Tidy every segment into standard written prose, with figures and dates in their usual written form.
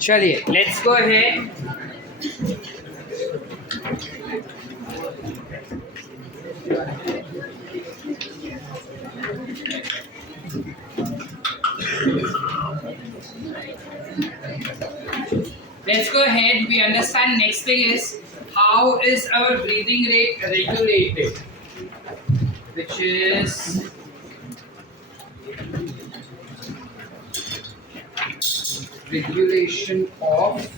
चलिए let's go ahead. Let's go ahead. We understand next thing is how is our breathing rate regulated, which is regulation of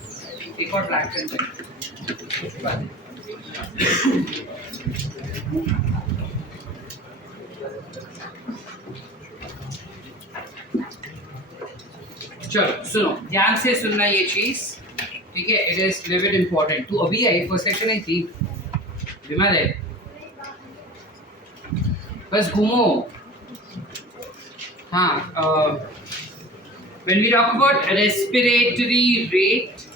एक और black pen चलो सुनो ध्यान से सुनना ये चीज, ठीक है. It is levied important. तू अभी आई फर्स्ट सेक्शन आई थी विमल है, बस घूमो. हाँ, when we talk about respiratory rate,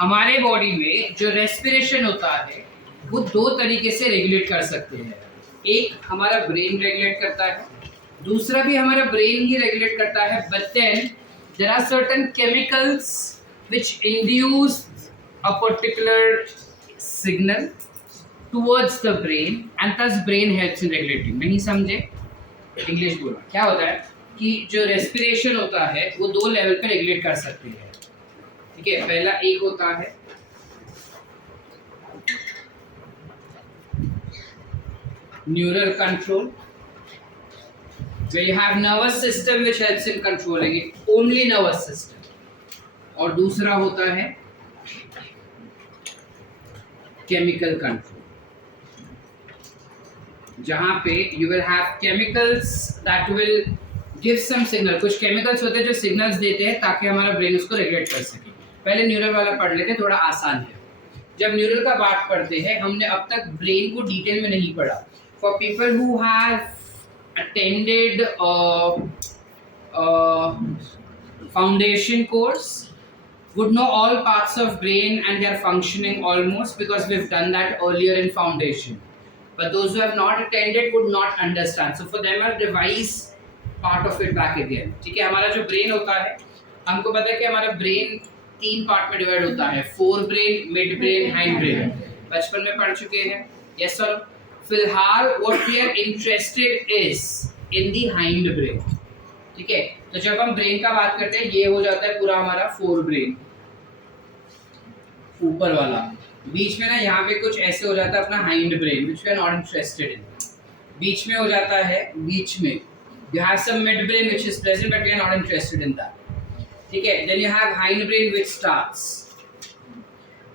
हमारे बॉडी में जो रेस्पिरेशन होता है वो दो तरीके से रेगुलेट कर सकते हैं. एक हमारा ब्रेन रेगुलेट करता है, दूसरा भी हमारा ब्रेन ही रेगुलेट करता है. But then there are certain chemicals which induce a particular signal towards the brain and thus brain helps in regulating. नहीं समझे? इंग्लिश बोलो. क्या होता है कि जो रेस्पिरेशन होता है वो दो लेवल पे रेगुलेट कर सकते हैं, ठीक है. पहला एक होता है neural control, where you have nervous system which helps in controlling it, only nervous system. और दूसरा होता है chemical control, जहाँ पे you will have chemicals that will give some signal. कुछ chemicals होते हैं जो signals देते हैं ताकि हमारा brain उसको regulate कर सके. पहले न्यूरल वाला पढ़ लेते, थोड़ा आसान है. जब न्यूरल का बात पढ़ते हैं, हमने अब तक ब्रेन को डिटेल में नहीं पढ़ा. For people who have attended foundation course would know all parts of brain and their functioning almost, because we've done that earlier in foundation. But those who have not attended would not understand. So for them I'll revise part of it back again. ठीक है. हमारा जो brain होता है, हमको पता है कि हमारा ब्रेन 3 पार्ट में डिवाइड होता है. Fore brain, mid brain, hind brain. बचपन में पढ़ चुके हैं. Yes sir. फिलहाल what we are interested is in the hind brain, ठीक है. तो जब हम ब्रेन का बात करते हैं, ये हो जाता है पूरा हमारा फोर ब्रेन, ऊपर वाला. बीच में ना यहाँ पे कुछ ऐसे हो जाता है अपना hind brain, which we are not interested in. बीच में हो जाता है, बीच में you have some mid brain which is present but we are not interested in that, ठीक है. then you have hind brain which starts.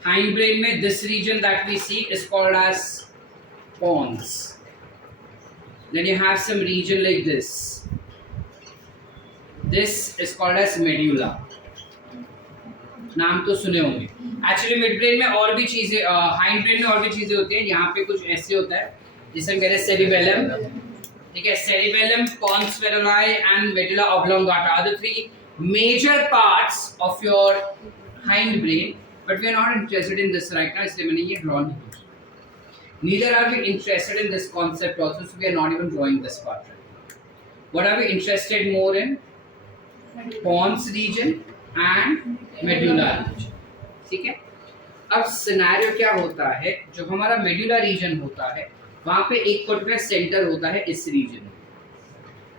hind brain में this region that we see is called as pons. Then you have some region like this. This is called as medulla. नाम तो सुने होंगे. Actually mid brain में और भी चीजें, hind brain में और भी चीजें होती हैं. यहाँ पे कुछ ऐसे होता है जिसे हम कहते हैं सेरिबेलम, ठीक है. Cerebellum, pons spheruli and medulla oblongata are the 3 major parts of your hind brain. But we are not interested in this right now, इसलिए मैंने ये ड्रॉ नहीं किया. Neither are we interested in this concept also, so we are not even drawing this part right now. What are we interested more in? Pons region and medulla region, ठीक है. अब scenario क्या होता है, जो हमारा मेड्यूला रीजन होता है वहां पे एक पर्टिकुलर सेंटर होता है इस रीजन में.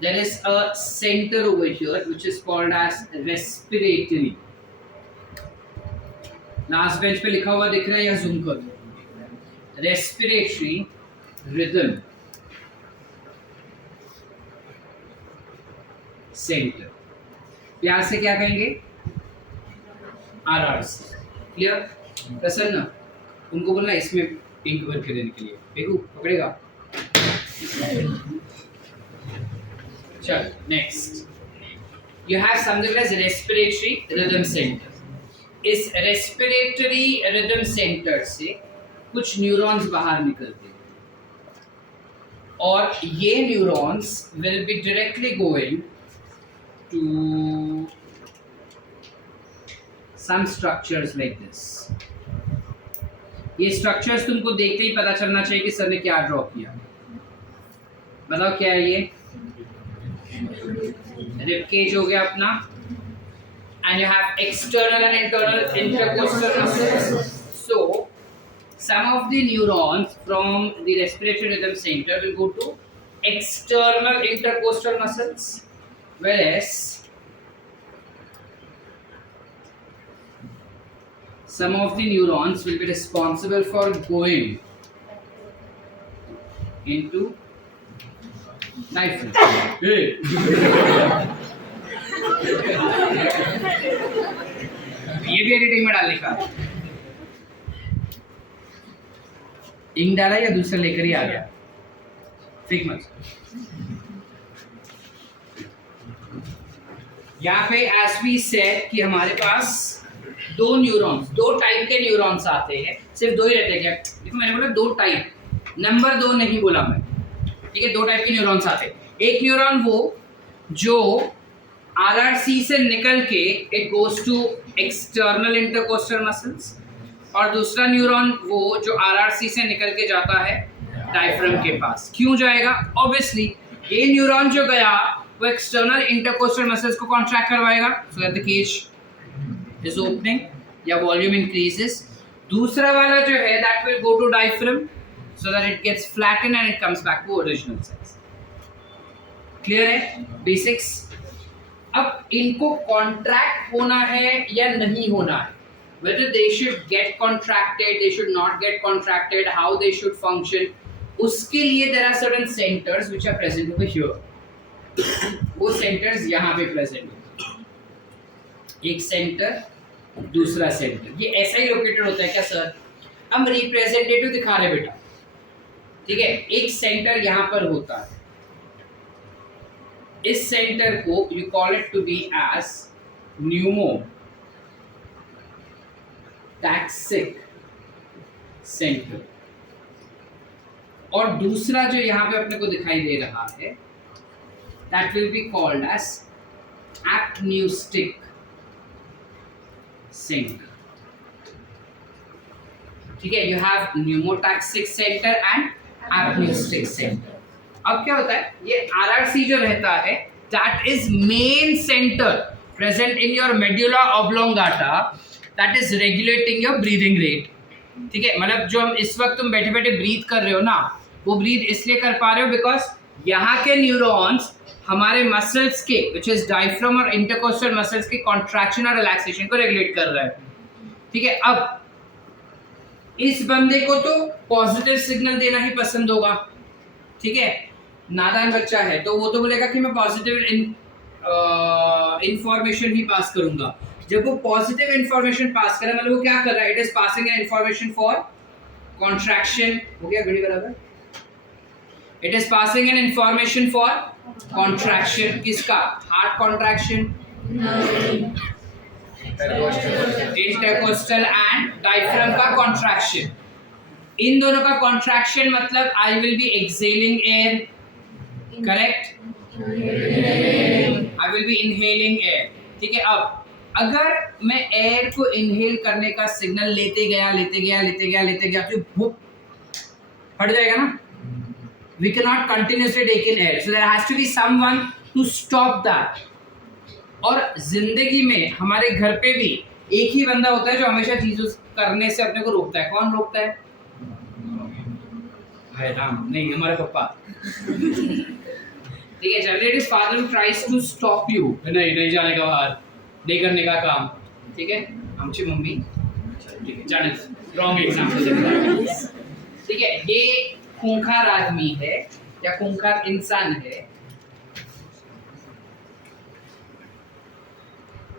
There is a center over here which is called as respiratory. Last bench पे लिखा हुआ दिख रहा है या जूम कर दो. respiratory rhythm center. प्यार से क्या कहेंगे? RRC. क्लियर? प्रसन्न, उनको बोलना इसमें इंक भर के देने के लिए. देखो पकड़ेगा. चल next. You have something as respiratory rhythm center. इस respiratory rhythm center से कुछ न्यूरॉन्स बाहर निकलते हैं और ये neurons will be directly going to some structures like this. ये स्ट्रक्चर्स तुमको देखते ही पता चलना चाहिए कि सर ने क्या ड्रॉ किया. बताओ क्या है ये? रिब केज हो गया अपना, and you have external and internal intercostal muscles. So some of the neurons from the respiration rhythm center will go to external intercostal muscles, whereas some of the neurons will be responsible for going into diaphragm. ये भी editing में डालने का, ink डाला या दूसरा लेकर ही आ गया, ठीक मत। यहाँ पे एज वी सेड कि हमारे पास दो न्यूरॉन्स, दो टाइप के न्यूरॉन्स आते हैं, सिर्फ दो ही रहते हैं क्या? देखो मैंने बोला दो टाइप, नंबर दो नहीं बोला मैं, ठीक है? दो टाइप के न्यूरॉन्स आते हैं। एक न्यूरॉन वो जो आरआरसी से निकल के it goes to external intercostal muscles, और दूसरा न्यूरॉन वो जो आरआरसी से निकल के जाता है डायफ्राम के पास। क्यों जाएगा? ऑब्वियसली ये न्यूरॉन जो गया वो एक्सटर्नल इंटरकोस्टल मसल्स को कॉन्ट्रैक्ट करवाएगा, so that the cage is opening या वॉल्यूम इंक्रीजेस। दूसरा वाला जो है that will go to diaphragm so that it gets flattened and it comes back to original size. Clear है बेसिक्स? अब इनको कॉन्ट्रैक्ट होना है या नहीं होना है, whether they should get contracted, they should not get contracted, how they should function, उसके लिए there are certain centers which are present over here. वो centers यहाँ पे present होते हैं, एक सेंटर दूसरा सेंटर, ये ऐसा ही लोकेटेड होता है क्या सर? हम रिप्रेजेंटेटिव दिखा रहे बेटा, ठीक है? एक सेंटर यहाँ पर होता है, इस सेंटर को you call it to be as pneumotaxic center, और दूसरा जो यहाँ पे अपने को दिखाई दे रहा है that will be called as apneustic center, ठीक है? You have pneumotaxic center and apneustic center. अब क्या होता है, ये आरआरसी जो रहता है that is main center present in your medulla oblongata that is regulating your breathing rate, ठीक है? मतलब जो हम इस वक्त तुम बैठे बैठे ब्रीथ कर रहे हो ना, वो ब्रीथ इसलिए कर पा रहे हो बिकॉज यहाँ के न्यूरॉन्स हमारे मसल्स के विच इज डायफ्राम और इंटरकोस्टल मसल्स के कॉन्ट्रैक्शन और रिलैक्सेशन को रेगुलेट कर रहा है, ठीक है? अब इस बंदे को तो पॉजिटिव सिग्नल देना ही पसंद होगा, ठीक है? नादान बच्चा है तो वो तो बोलेगा कि मैं पॉजिटिव इंफॉर्मेशन ही पास करूंगा। जब वो पॉजिटिव इंफॉर्मेशन पास करे मतलब वो क्या कर रहा है, it is passing an information for contraction, हो गया घड़ी बराबर? It is passing an information for contraction, किसका? Heart contraction, intercostal and diaphragm का कॉन्ट्रैक्शन। इन दोनों का कॉन्ट्रैक्शन मतलब I will be exhaling air, correct? I will be inhaling air, ठीक है? अब अगर मैं एयर को इनहेल करने का सिग्नल लेते गया तो भूप फट जाएगा ना। We cannot continuously take in air, so there has to be someone to stop that. और जिंदगी में हमारे घर पे भी एक ही बंदा होता है जो हमेशा चीजों करने से अपने को रोकता है। कौन रोकता है? है राम, नहीं हमारे पापा, ठीक है? Generally it is father who tries to stop you, नहीं जाने का बाहर, नहीं करने का काम, ठीक है? आमची मम्मी, ठीक है? जाने रॉन्ग एग्जांपल, ठीक है? ये खूंखार आदमी है या खूंखार इंसान है,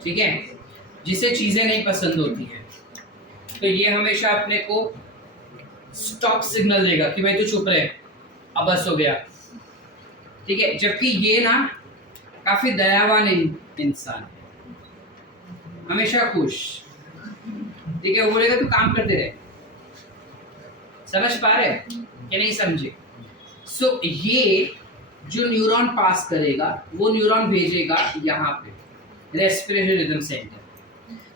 ठीक है? जिसे चीजें नहीं पसंद होती है तो ये हमेशा अपने को स्टॉप सिग्नल देगा कि भाई तू चुप रहे, अब बस हो गया, ठीक है? जबकि ये ना काफी दयावान इंसान है, हमेशा खुश, ठीक है? वो बोलेगा तू काम करते रहे। समझ पा रहे कि नहीं समझे? सो ये जो न्यूरॉन पास करेगा वो न्यूरॉन भेजेगा यहाँ पे रेस्पिरेटरी रिदम सेंटर।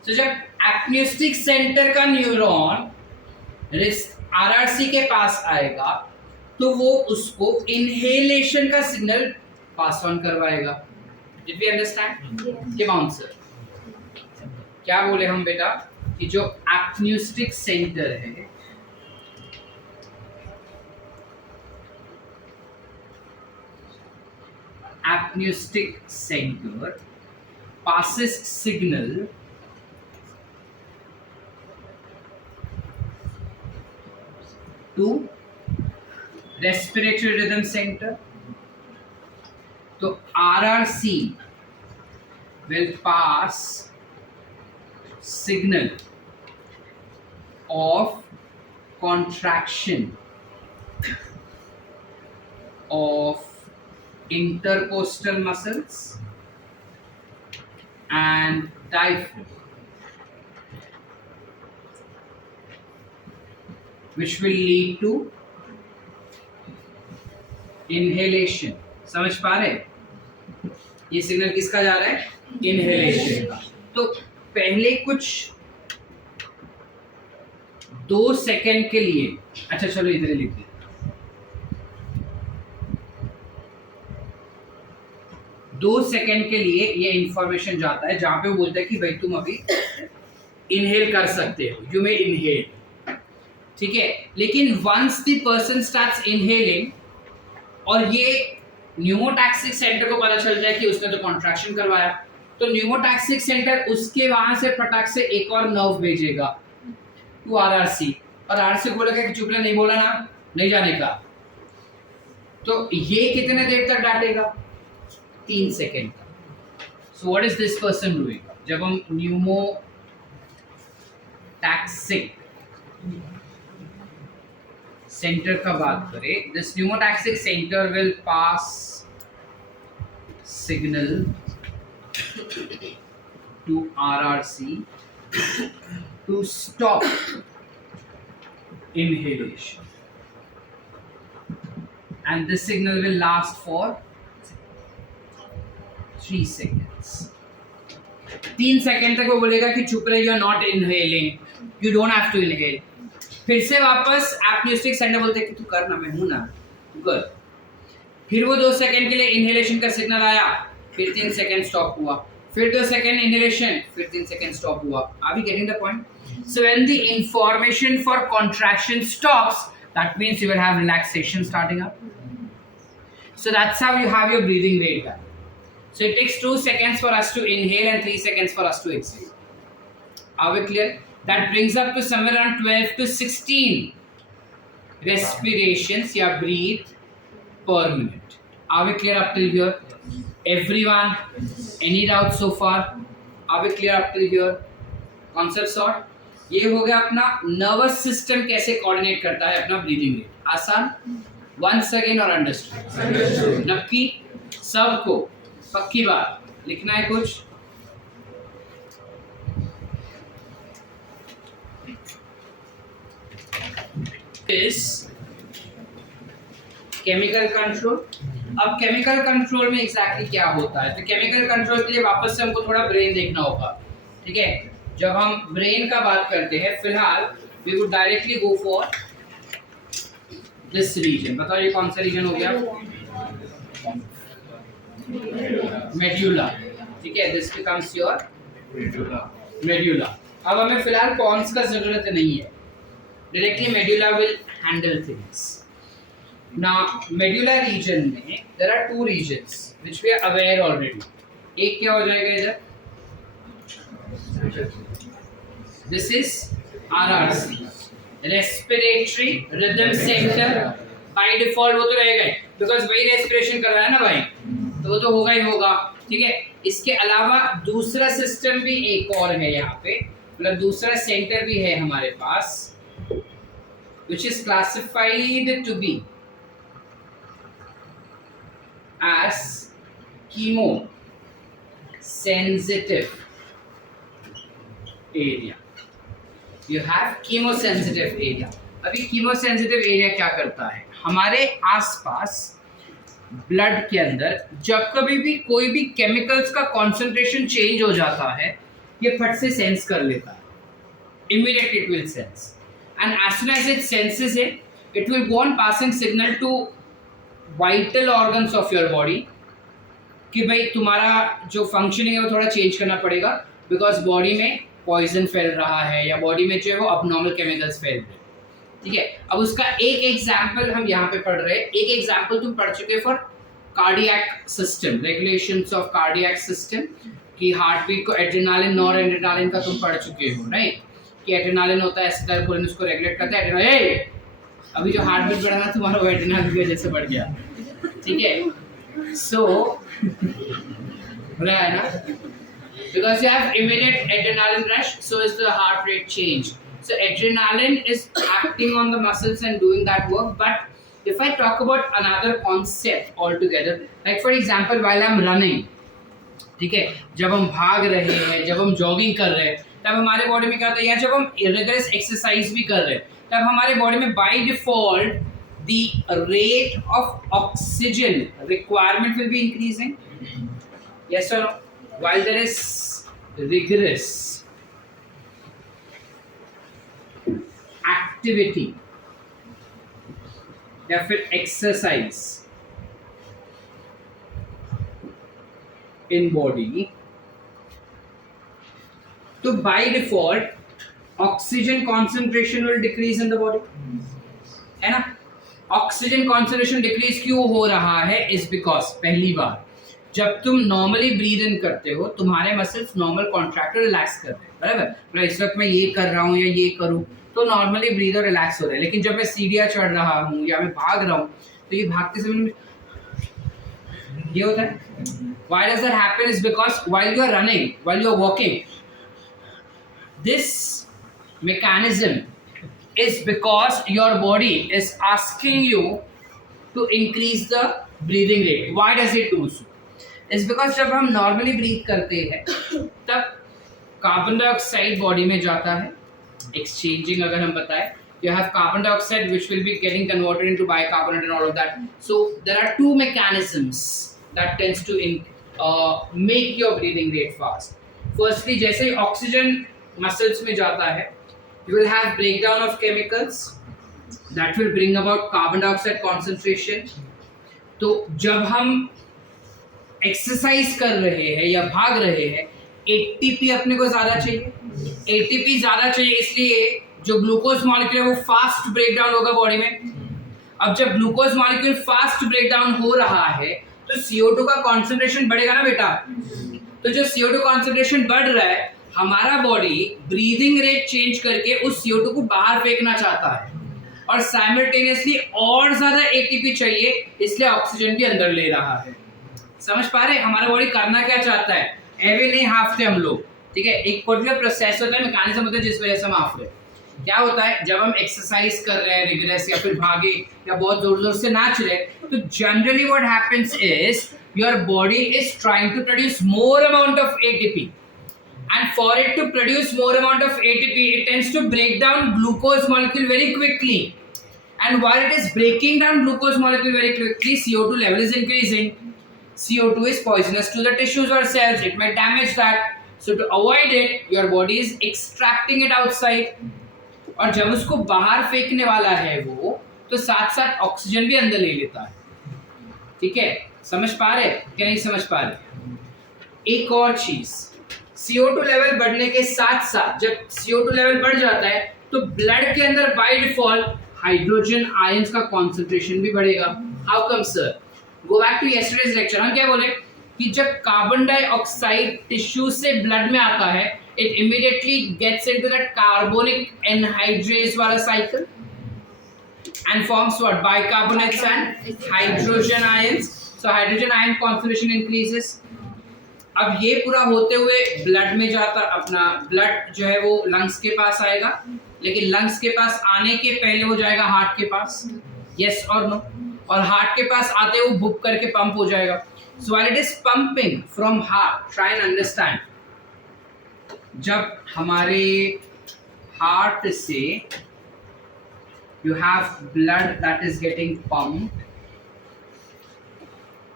सो जब एपन्यूस्टिक सेंटर का न्यूरॉन आरआरसी के पास आएगा तो वो उसको इनहेलेशन का सिग्नल पास ऑन करवाएगा। Did we understand? Give answer. क्या बोले हम बेटा कि जो एप्न्यूस्टिक सेंटर है, apneustic centre passes signal to respiratory rhythm center. तो RRC will pass signal of contraction of intercostal muscles and diaphragm, which will lead to inhalation. समझ पा रहे? ये सिग्नल किसका जा रहा है? इनहेलेशन का। तो पहले कुछ 2 सेकेंड के लिए, अच्छा चलो इधर लिख दे, 2 सेकेंड के लिए ये इंफॉर्मेशन जाता है जहां पे वो बोलता है कि भाई तुम अभी इनहेल कर सकते हो, यू मे इनहेल, ठीक है। लेकिन once the person starts inhaling और ये न्यूमोटैक्सिक सेंटर को पता चलता है कि उसने तो कॉन्ट्रैक्शन करवाया, तो न्यूमोटैक्सिक सेंटर उसके वहां से फटाक से एक और नर्व भेजेगा टू आरआरसी, और आरआरसी बोलेगा कि चुप रहे, नहीं बोला ना, नहीं जाने का। तो ये कितने देर तक डांटेगा? 3 सेकेंड का। So what is this person doing? जब हम न्यूमोटैक्सिक सेंटर का बात करें, this pneumotaxic center will pass signal to RRC to stop inhalation, and this signal will last for 3 seconds. 3 second तक वो बोलेगा कि चुप रहे, you are not inhaling, you don't have to inhale. फिर से वापस एप्न्यूस्टिक सेंटर बोलते हैं कि तू कर ना, मैं हूं ना, तू कर। फिर वो 2 सेकेंड के लिए इनहेलेशन का सिग्नल आया, फिर 3 सेकेंड स्टॉप हुआ, फिर 2 सेकेंड इनहेलेशन, फिर 3 सेकेंड स्टॉप हुआ। Are we getting the point? So when the information for contraction stops, that means you will have relaxation starting up. So that's how you have your breathing rate done. So it takes 2 seconds for us to inhale and 3 seconds for us to exhale. Are we clear? That brings up to somewhere around 12 to 16 respirations you breathe per minute. Are we clear up till here? Everyone? Any doubts so far? Are we clear up till here? Concept sort? ये हो गया अपना nervous system कैसे coordinate करता है अपना breathing rate. आसान? Once again और अंडरस्टैंड? नक्की सबको पक्की बात लिखना है कुछ? इस केमिकल कंट्रोल। अब केमिकल कंट्रोल में एग्जैक्टली क्या होता है? तो केमिकल कंट्रोल के लिए वापस से हमको थोड़ा ब्रेन देखना होगा, ठीक है। जब हम ब्रेन का बात करते हैं, फिलहाल we would directly go for this region. बताओ ये कौन सा रीजन हो गया? मेड्यूला, ठीक है। This becomes your medulla. अब हमें फिलहाल पॉन्स का जरूरत नहीं है, directly medulla will handle things. Now medulla region में there are 2 regions which we are aware already. एक क्या हो जाएगा इधर? This is RRC, respiratory rhythm center. By default वो तो रहेगा ही, because वही respiration कर रहा है ना भाई, तो वो तो होगा ही होगा, ठीक है। इसके अलावा दूसरा सिस्टम भी एक और है यहाँ पे, मतलब दूसरा सेंटर भी है हमारे पास, which is classified to be as chemosensitive area. You have chemosensitive area. अभी chemosensitive area क्या करता है? हमारे आसपास ब्लड के अंदर जब कभी भी कोई भी केमिकल्स का कॉन्सेंट्रेशन चेंज हो जाता है, ये फट से सेंस कर लेता है। Immediately it will sense, and as soon as it senses it, it will go on passing signal to vital organs of your body कि भाई तुम्हारा जो फंक्शनिंग है वो थोड़ा चेंज करना पड़ेगा, बिकॉज बॉडी में पॉइजन फैल रहा है या बॉडी में जो है वो अबनॉर्मल केमिकल्स फैल रहे हैं, ठीक है। अब उसका एक एग्जाम्पल हम यहाँ पे पढ़ रहे हैं, एक एग्जाम्पल तुम पढ़ चुके for cardiac system, regulations of cardiac system, कि हार्ट बीट को एड्रेनालिन नॉर एड्रेनालिन का तुम पढ़ चुके हो, राइट, कि एड्रेनालिन होता है एसिटाइलकोलिन उसको रेगुलेट करता है, एड्रेनालिन, अभी जो हार्ट बीट बढ़ा ना तुम्हारा वो एड्रेनालिन की वजह से बढ़ गया, ठीक है। सो बोला है ना, because you have immediate adrenaline rush, so is the heart rate change. So adrenaline is acting on the muscles and doing that work. But if I talk about another concept altogether, like for example while I'm running, ठीक है, जब हम भाग रहे हैं, जब हम jogging कर रहे हैं, तब हमारे बॉडी में क्या होता है, या जब हम रिगरस एक्सरसाइज भी कर रहे हैं, तब हमारे बॉडी में by default the rate of oxygen requirement will be increasing, yes or no, while there is rigorous activity या फिर exercise in body, तो by default oxygen concentration will decrease in the body, है ना। Oxygen concentration decrease क्यों हो रहा है, is because पहली बार जब तुम नॉर्मली ब्रीद इन करते हो तुम्हारे मसल्स नॉर्मल कॉन्ट्रैक्ट और रिलैक्स कर रहे हैं, बराबर, मतलब इस वक्त मैं ये कर रहा हूँ या ये करूँ तो नॉर्मली ब्रीद और रिलैक्स हो रहा है, लेकिन जब मैं सीढ़ियाँ चढ़ रहा हूँ या मैं भाग रहा हूँ तो ये भागते समय ये होता है। Why does that happen is because while you are running, while you are walking, this mechanism is because your body is asking you to increase the breathing rate. Why does it do so? It's because जब हम normally breathe करते हैं तब carbon dioxide body में जाता है, exchanging अगर हम बताएं, you have carbon dioxide which will be getting converted into bicarbonate and all of that. So there are two mechanisms that tends to make your breathing rate fast. Firstly, जैसे oxygen muscles में जाता है, you will have breakdown of chemicals that will bring about carbon dioxide concentration. तो जब हम exercise कर रहे हैं या भाग रहे हैं, एटीपी अपने को ज्यादा चाहिए, एटीपी ज्यादा चाहिए, इसलिए जो ग्लूकोज मॉलिक्यूल है वो फास्ट ब्रेकडाउन होगा बॉडी में। अब जब ग्लूकोज मॉलिक्यूल फास्ट ब्रेकडाउन हो रहा है तो CO2 का कॉन्सेंट्रेशन बढ़ेगा ना बेटा, तो जो CO2 कॉन्सेंट्रेशन बढ़ रहा है हमारा बॉडी ब्रीदिंग रेट चेंज करके उस CO2 को बाहर फेंकना चाहता है और साइमल्टेनियसली और ज्यादा एटीपी चाहिए, इसलिए ऑक्सीजन भी अंदर ले रहा है। समझ पा रहे, हमारा बॉडी करना क्या चाहता है, एवे नहीं हाफते हम लोग, ठीक है। एक पर्टिकुलर प्रोसेस होता है, मैकेनिज्म होता है जिस वजह से हम हाफ रहे। क्या होता है, जब हम एक्सरसाइज कर रहे हैं रिगरस या फिर भागे या बहुत जोर जोर से नाच रहे, तो generally what happens is your body is trying to produce more amount of ATP, and for it to produce more amount of ATP it tends to break down glucose molecule very quickly, and while it is breaking down glucose molecule very quickly CO2 level is increasing. CO2 is poisonous to the tissues or cells, it may damage that, so to avoid it your body is extracting it outside, और जब उसको बाहर फेंकने वाला है वो तो साथ साथ ऑक्सीजन भी अंदर ले लेता है, ठीक है। समझ पा रहे क्या नहीं समझ पा रहे। एक और चीज, CO2 लेवल बढ़ने के साथ साथ जब CO2 लेवल बढ़ जाता है तो ब्लड के अंदर बाय डिफॉल्ट हाइड्रोजन आयंस का कॉन्सेंट्रेशन भी बढ़ेगा। How come sir, go back to yesterday's lecture, हम क्या बोले कि जब कार्बन डाइऑक्साइड टिश्यू से ब्लड में आता है it immediately gets into that carbonic anhydrase वाला cycle and forms what, bicarbonates and hydrogen ions, so hydrogen ion concentration increases। अब ये पूरा होते हुए ब्लड में जाता, अपना ब्लड जो है वो लंग्स के पास आएगा, लेकिन लंग्स के पास आने के पहले वो जाएगा हार्ट के पास, यस और नो, और हार्ट के पास आते हुए बुक करके पंप हो जाएगा। सो while it is pumping from heart, try and understand, जब हमारे हार्ट से you have blood that is getting pumped,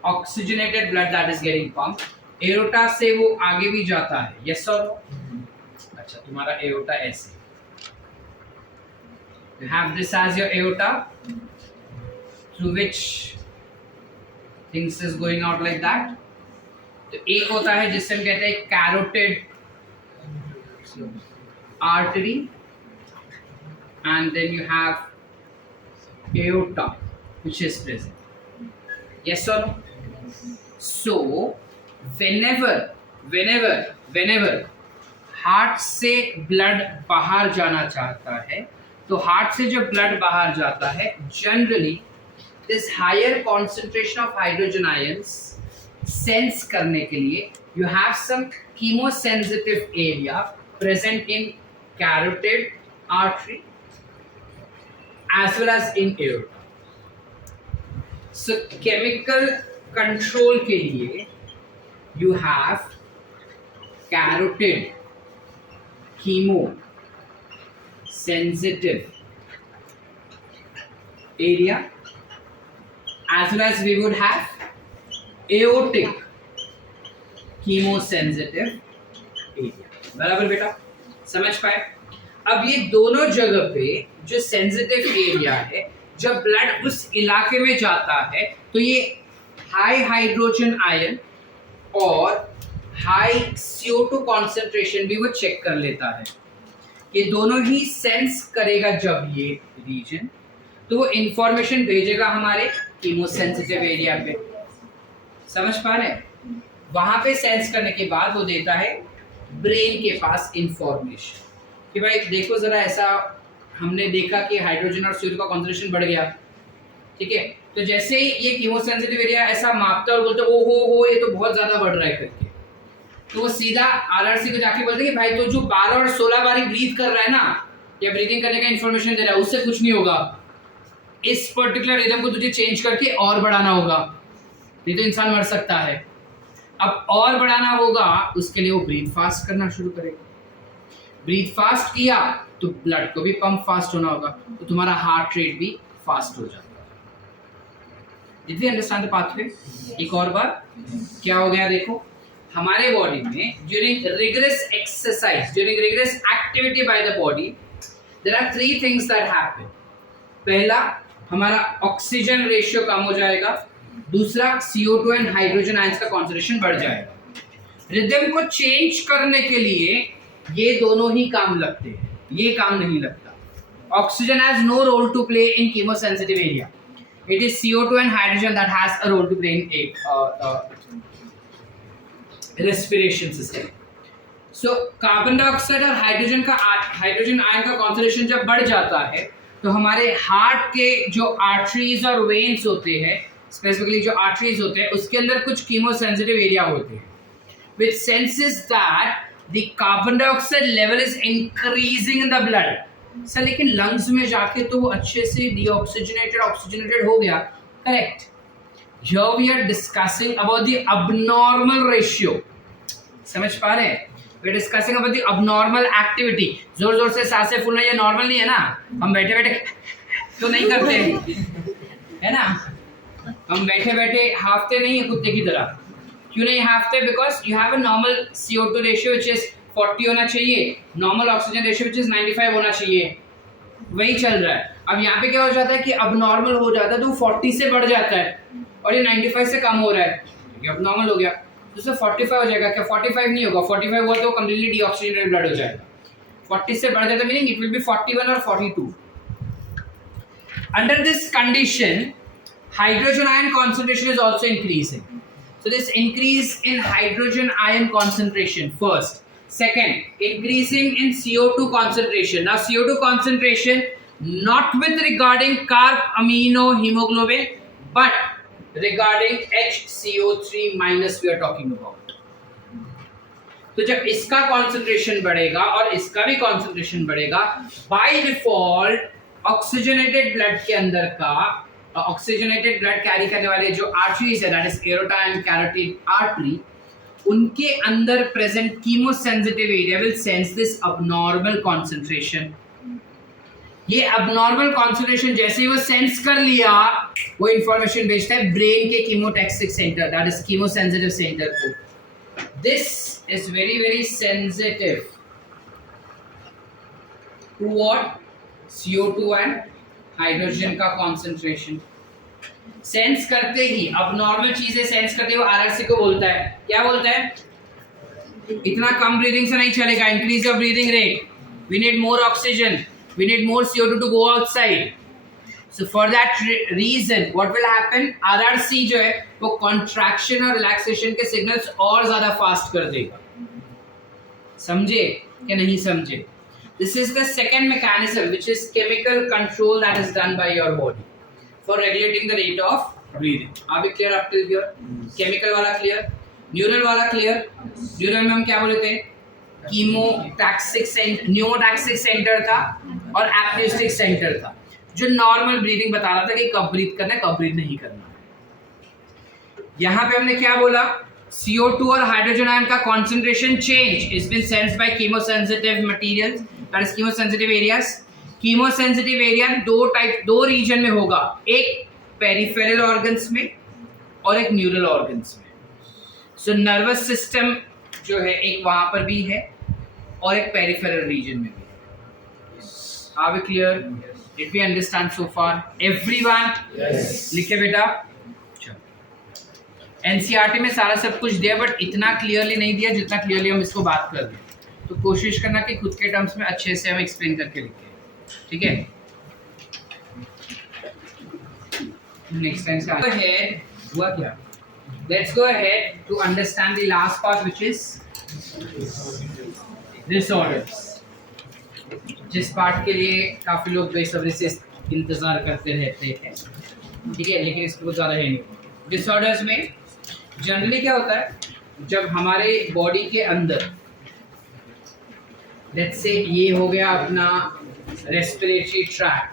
oxygenated blood that is getting pumped, aorta से वो आगे भी जाता है, यस और नो। अच्छा, तुम्हारा एरोटा ऐसे, you have this as your aorta through which things is going out like that। तो एक होता है जिससे हम कहते हैं carotid artery, and then you have aorta which is present. Yes or no? So whenever heart से ब्लड बाहर जाना चाहता है, तो हार्ट से जब ब्लड बाहर जाता है, generally this higher concentration of hydrogen ions sense करने के लिए you have some chemosensitive area present in carotid artery as well as in aorta. So chemical control के लिए you have carotid chemo sensitive area as well as we would have aortic chemosensitive area. बराबर बेटा, समझ पाए? अब ये दोनों जगह पे जो सेंसिटिव एरिया है, जब ब्लड उस इलाके में जाता है तो ये हाई हाइड्रोजन आयन और हाई CO2 कॉन्सेंट्रेशन भी वो चेक कर लेता है। ये दोनों ही सेंस करेगा जब ये रीजन, तो वो इंफॉर्मेशन भेजेगा हमारे कीमोसेंसिटिव एरिया पे। समझ पा रहे हैं? वहां पे सेंस करने के बाद वो देता है ब्रेन के पास इंफॉर्मेशन कि भाई देखो जरा, ऐसा हमने देखा कि हाइड्रोजन और CO2 का कॉन्सेंट्रेशन बढ़ गया, ठीक है। तो जैसे ही ये कीमोसेंसिटिव एरिया ऐसा मापता है और बोलता है ओ हो ये तो बहुत ज्यादा बढ़ रहा है करके, तो वो सीधा RRC को जाके बोलते हैं कि भाई तो जो 12 और 16 बारी ब्रीथ कर रहा है ना, या ब्रीथिंग करने का इन्फॉर्मेशन दे रहा है, उससे कुछ नहीं होगा, इस पर्टिकुलर रिदम को तुझे चेंज करके और बढ़ाना होगा, नहीं तो इंसान मर सकता है। अब और बढ़ाना होगा, उसके लिए वो ब्रीथ फास्ट करना शुरू करेगा। ब्रीथ फास्ट किया तो ब्लड को भी पंप फास्ट होना होगा, तो तुम्हारा हार्ट रेट भी फास्ट हो जाता है। Did we understand the pathway? एक और बार क्या हो गया देखो, हमारे बॉडी में during rigorous exercise, during rigorous activity by the body, there are 3 things that happen. पहला, हमारा ऑक्सीजन रेशियो कम हो जाएगा। दूसरा, CO2 एंड हाइड्रोजन आयंस का कॉन्सेंट्रेशन बढ़ जाएगा। रिदम को चेंज करने के लिए ये दोनों ही काम लगते हैं, ये काम नहीं लगता। Oxygen has no role to play in chemosensitive area, it is CO2 and hydrogen that has a role to play in respiration system. So carbon dioxide और हाइड्रोजन आयन का कॉन्सेंट्रेशन जब बढ़ जाता है, तो हमारे हार्ट के जो आर्टरीज और वेन्स होते हैं, स्पेसिफिकली जो आर्टरीज होते हैं, उसके अंदर कुछ कीमोसेंसिटिव एरिया होते हैं which senses that the carbon dioxide level is increasing in the blood. Sir लेकिन लंग्स में जाके तो वो अच्छे से डीऑक्सीजनेटेड ऑक्सीजनेटेड हो गया, correct. Here we are discussing about the abnormal ratio. समझ पा रहे हैं? We are discussing about the abnormal activity. जोर जोर से सांसें फूलना ये नॉर्मल नहीं है ना, हम बैठे बैठे तो नहीं करते है ना, हम बैठे बैठे हाफते नहीं है कुत्ते की तरह। क्यों नहीं हाफते? Because you have a normal CO2 ratio which is 40 होना चाहिए, normal oxygen ratio which is 95 होना चाहिए, वही चल रहा है। अब यहाँ पे क्या हो जाता है कि अब नॉर्मल हो जाता है तो 40 से बढ़ जाता है और ये 95 से कम हो रहा है, ये अब नॉर्मल हो गया, तो उससे 45 हो जाएगा। क्या 45 नहीं होगा? 45 हुआ तो कम्प्लीटली डीऑक्सीजनेटेड ब्लड हो जाएगा। 40 से बढ़ जाता मीनिंग इट विल बी 41 और 42। Under this condition hydrogen ion concentration is also increasing. So this increase in hydrogen ion concentration first. Second, increasing in CO2 concentration. Now CO2 concentration not with regarding carb amino hemoglobin but regarding HCO3 minus we are talking about. तो जब इसका concentration बढ़ेगा और इसका भी concentration बढ़ेगा, by default oxygenated blood के अंदर का ऑक्सीजनेटेड ब्लड कैरी करने वाले जो आर्टरीज है, that is aorta and carotid artery, उनके अंदर present chemosensitive area will sense this abnormal concentration. ये अबनॉर्मल कॉन्सेंट्रेशन जैसे ही वो सेंस कर लिया, वो इंफॉर्मेशन भेजता है ब्रेन के chemotactic centre, that is chemosensitive centre को। This is very very sensitive to what? CO2 and hydrogen का कॉन्सेंट्रेशन। सेंस करते ही, अब नॉर्मल चीजें सेंस करते ही वो RRC को बोलता है, क्या बोलता है? इतना कम ब्रीदिंग से नहीं चलेगा. Increase your breathing rate. We need more oxygen. We need more CO2 to go outside. So for that reason, what will happen? RRC जो है वो contraction और relaxation के signals और ज़्यादा fast कर देगा. समझे कि नहीं समझे? This is the second mechanism, which is chemical control that is done by your body for regulating the rate of breathing. Are we clear up till here? Chemical वाला clear, neural वाला clear. Neural में हम क्या बोले थे? Pneumotaxic centre था और एप्निस्टिक centre था, जो नॉर्मल ब्रीदिंग बता रहा था कि कब ब्रीथ करना है कब ब्रीथ नहीं करना है. यहाँ पे हमने क्या बोला? CO2 और हाइड्रोजन आयन का concentration change is been sensed by chemosensitive materials, that is chemosensitive areas. chemosensitive area दो रीजन में होगा, एक पेरिफेरल ऑर्गन्स में और एक न्यूरल ऑर्गन्स में. सो नर्वस सिस्टम जो है एक वहां पर भी है और एक पेरिफेरल रीजन में भी. Are we clear? Did we understand so far? Everyone? Yes. लिखे बेटा. NCERT में सारा सब कुछ दिया, बट इतना क्लियरली नहीं दिया जितना क्लियरली हम इसको बात कर रहे हैं. तो कोशिश करना कि खुद के टर्म्स में अच्छे से हम एक्सप्लेन करके लिखें. ठीक है? नेक्स्ट टाइम से ahead हुआ क्या? Let's go ahead to understand the last part, which is disorders. जिस पार्ट के लिए काफी लोग बेसब्री से इंतजार करते रहते हैं. ठीक है, लेकिन इसको ज़्यादा है नहीं. डिसऑर्डर्स में जनरली क्या होता है, जब हमारे बॉडी के अंदर लेट्स से ये हो गया अपना रेस्पिरेटरी ट्रैक्ट.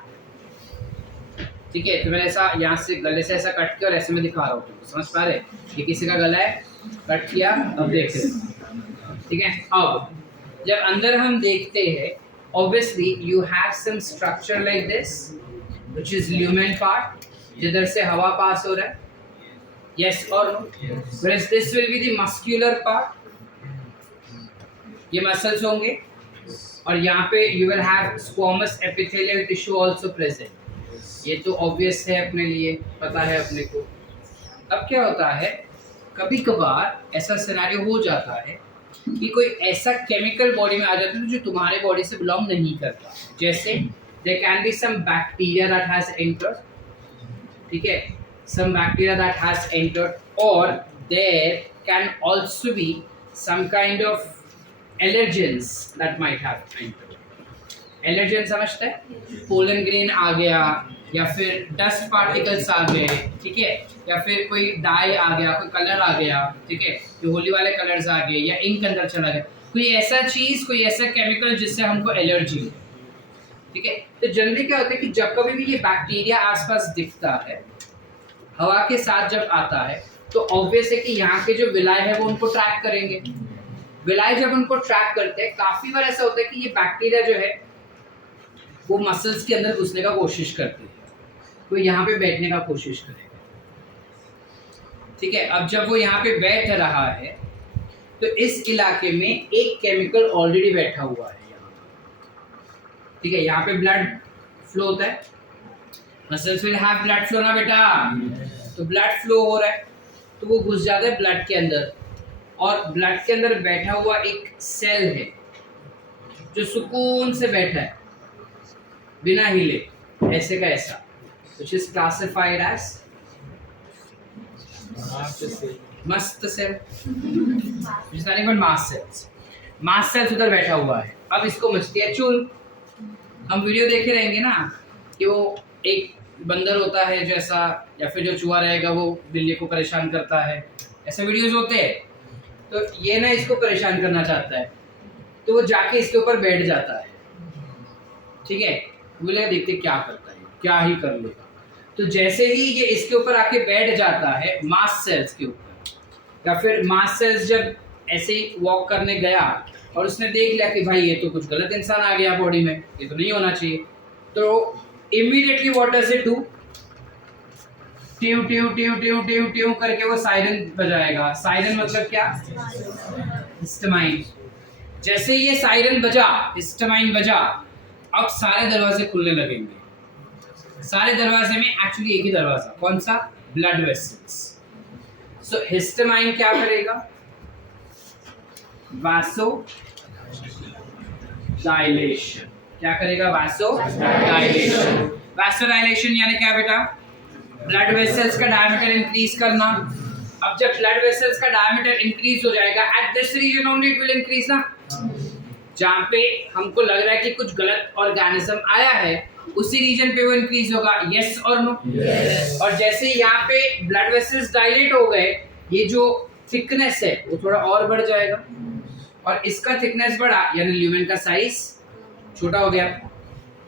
ठीक है, तो मैंने ऐसा यहाँ से गले से ऐसा कट किया और ऐसे में दिखा रहा हूँ, तो समझ पा रहे? ये किसी का गला है, कट किया, अब देखते हैं. ठीक है, अब जब अंदर हम देखते हैं, obviously you have some structure like this, which is lumen part, जिधर से हवा पास हो रहा है. Yes or no? Whereas this will be the muscular part. ये muscles होंगे और यहाँ पे you will have squamous epithelial tissue also present. ये तो obvious है, अपने लिए पता है अपने को. अब क्या होता है, कभी कभार ऐसा सिनेरियो हो जाता है कि कोई ऐसा केमिकल बॉडी में आ जाता है जो तुम्हारे बॉडी से बिलोंग नहीं करता. जैसे there can be some bacteria that has entered. ठीक है, some bacteria that has entered, और there can also be some kind of allergens that might have entered. Allergen समझते हैं? पोलन ग्रेन आ गया, या फिर डस्ट पार्टिकल्स आ गए. ठीक है, या फिर कोई डाई आ गया, कोई कलर आ गया. ठीक है, जो होली वाले कलर्स आ गए, या इंक अंदर चला गया, कोई ऐसा चीज़, कोई ऐसा केमिकल जिससे हमको एलर्जी हो. ठीक है, तो जनरली क्या होता है कि जब कभी भी ये बैक्टीरिया आसपास दिखता है, हवा के साथ जब आता है, तो ऑब्वियस है कि यहाँ के जो विलाय है वो उनको ट्रैक करेंगे. विलाय जब उनको ट्रैक करते हैं, काफ़ी बार ऐसा होता है कि ये बैक्टीरिया जो है वो मसल्स के अंदर घुसने का कोशिश करते हैं, तो यहाँ पे बैठने का कोशिश करेगा. ठीक है, अब जब वो यहाँ पे बैठ रहा है, तो इस इलाके में एक केमिकल ऑलरेडी बैठा हुआ है यहाँ. ठीक है, यहाँ पे ब्लड फ्लो होता है, muscles will have blood flow ना बेटा. तो ब्लड फ्लो हो रहा है, तो वो घुस जाता है ब्लड के अंदर, और ब्लड के अंदर बैठा हुआ एक सेल है जो सुकून से बैठा है बिना हिले, ऐसे का ऐसा, which is classified as mast cell, which is nothing but mast cells. mast cells उधर बैठा हुआ है. अब इसको मचती है चूल. हम वीडियो देखे रहेंगे ना कि वो एक बंदर होता है जैसा, या फिर जो चूहा रहेगा वो बिल्ली को परेशान करता है, ऐसे वीडियोज होते हैं. तो ये ना इसको परेशान करना चाहता है, तो वो जाके इसके ऊपर बैठ जाता है. ठीक है, बोले देखते क्या करता है, क्या ही कर लेगा. तो जैसे ही ये इसके ऊपर आके बैठ जाता है मास्ट सेल्स के ऊपर, या फिर मास्ट सेल्स जब ऐसे ही वॉक करने गया और उसने देख लिया कि भाई ये तो कुछ गलत इंसान आ गया बॉडी में, ये तो नहीं होना चाहिए, तो immediately what does it do? ट्यू ट्यू ट्यू ट्यू ट्यू ट्यू करके वो सायरन बजाएगा. सायरन मतलब क्या? हिस्टामाइन. जैसे ये सायरन बजा, हिस्टामाइन बजा, अब सारे दरवाजे खुलने लगेंगे. सारे दरवाजे में एक्चुअली एक ही दरवाजा, कौन सा? Blood vessels. सो हिस्टामाइन क्या करेगा? Vasodilation. क्या करेगा? Vasodilation. वैसो डायलेशन यानी क्या बेटा? ब्लड वेसल्स का डायमीटर इंक्रीज करना। अब जब ब्लड वेसल्स का डायमीटर इंक्रीज हो जाएगा, at this region only it will increase ना। जहाँ पे हमको लग रहा है कि कुछ गलत ऑर्गेनिज्म आया है, उसी रीजन पे वो इंक्रीज होगा। यस और नो? और जैसे यहाँ पे ब्लड वेसल्स डायलेट हो गए, ये जो थिकनेस है वो थोड़ा और बढ़ जाएगा, और इसका थिकनेस बढ़ा यानी ल्यूमेन का साइज छोटा हो गया।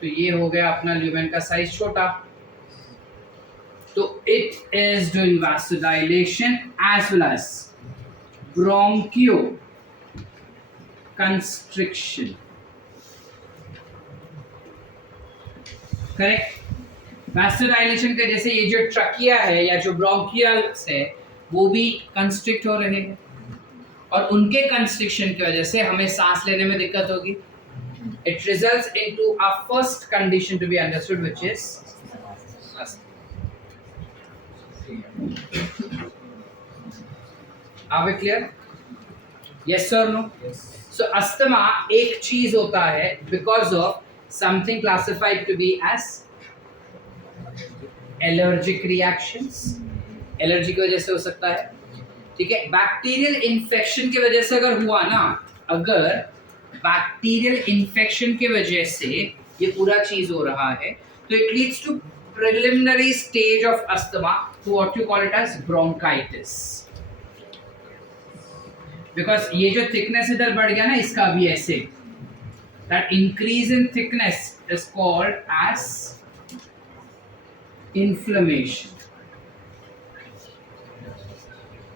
तो ये हो गया अपना ल्यूमेन का साइज छोटा। तो it is doing vasodilation as well as bronchoconstriction. Correct? vasodilation के जैसे ये जो ट्रकिया है या जो ब्रोंकियल्स है वो भी कंस्ट्रिक्ट हो रहे हैं, और उनके कंस्ट्रिक्शन की वजह से हमें सांस लेने में दिक्कत होगी। It results into a first condition to be understood, which is Are we clear? Yes or no? Yes. So asthma एक चीज होता है because of something classified to be as allergic reactions. Allergy की वजह से हो सकता है, ठीक है। बैक्टीरियल इन्फेक्शन की वजह से अगर हुआ ना, अगर बैक्टीरियल इन्फेक्शन की वजह से ये पूरा चीज हो रहा है, तो it leads to preliminary stage of asthma to what you call it as bronchitis. Because ये जो thickness इधर बढ़ गया ना, इसका भी ऐसे, that increase in thickness is called as inflammation,